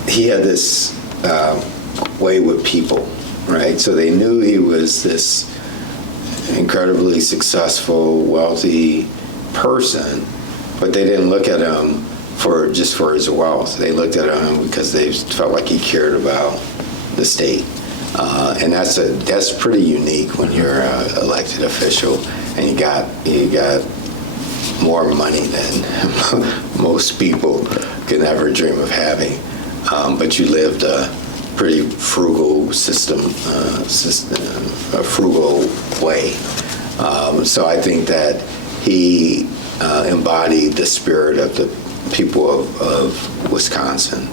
he had this way with people, right? So they knew he was this incredibly successful, wealthy person, but they didn't look at him for his wealth. They looked at him because they felt like he cared about the state. And that's pretty unique when you're an elected official and you got more money than most people can ever dream of having. But you lived a pretty frugal a frugal way. So I think that he embodied the spirit of the people of Wisconsin.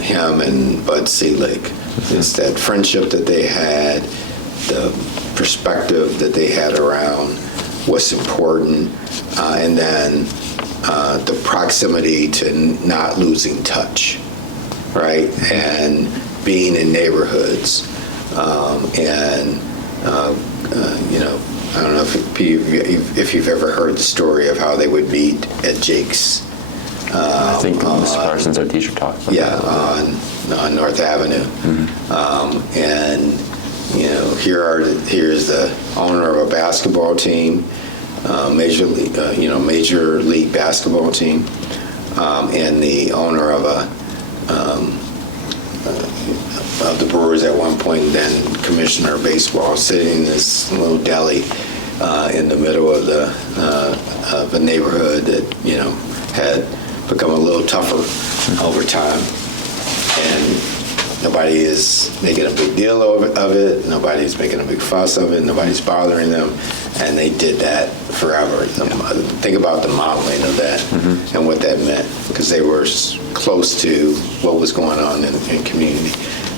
Him and Bud Selig, just that friendship that they had, the perspective that they had around what's important, and then the proximity to not losing touch, right? And being in neighborhoods, I don't know if you've ever heard the story of how they would meet at Jake's. I think Mr. Parsons, our teacher, talked about that. On North Avenue. And here's the owner of a basketball team, major league basketball team, and the owner of the Brewers at one point, then commissioner of baseball, sitting in this little deli in the middle of a neighborhood that had become a little tougher over time, and nobody is making a big deal of it. Nobody's making a big fuss of it. Nobody's bothering them, and they did that forever. Think about the modeling of that and what that meant, because they were close to what was going on in community,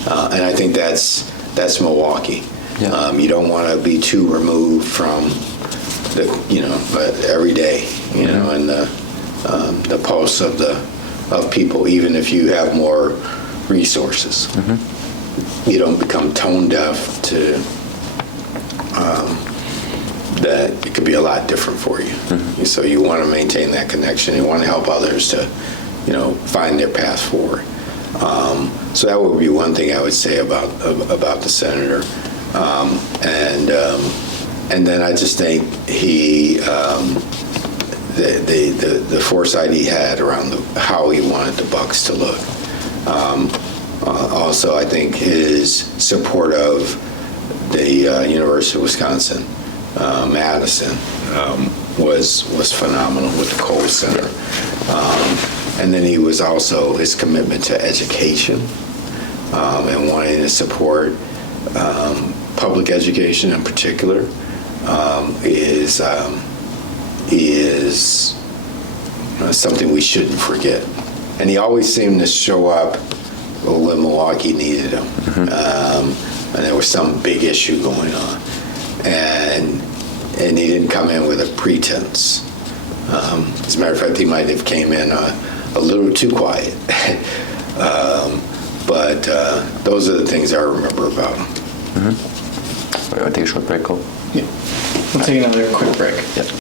and I think that's Milwaukee. Yeah. You don't want to be too removed from but every day, and the pulse of people, even if you have more resources. You don't become tone deaf to that. It could be a lot different for you. So you want to maintain that connection. You want to help others to find their path forward. So that would be one thing I would say about the senator. And then I just think he the foresight he had around how he wanted the Bucks to look. Also, I think his support of the University of Wisconsin, Madison, was phenomenal with the Kohl Center. And then he was also his commitment to education and wanting to support public education in particular is something we shouldn't forget. And he always seemed to show up when Milwaukee needed him, and there was some big issue going on, and he didn't come in with a pretense. As a matter of fact, he might have came in a little too quiet. But those are the things I remember about him. We're going to take a short break, Cole? Yeah. We'll take another quick break. Yep.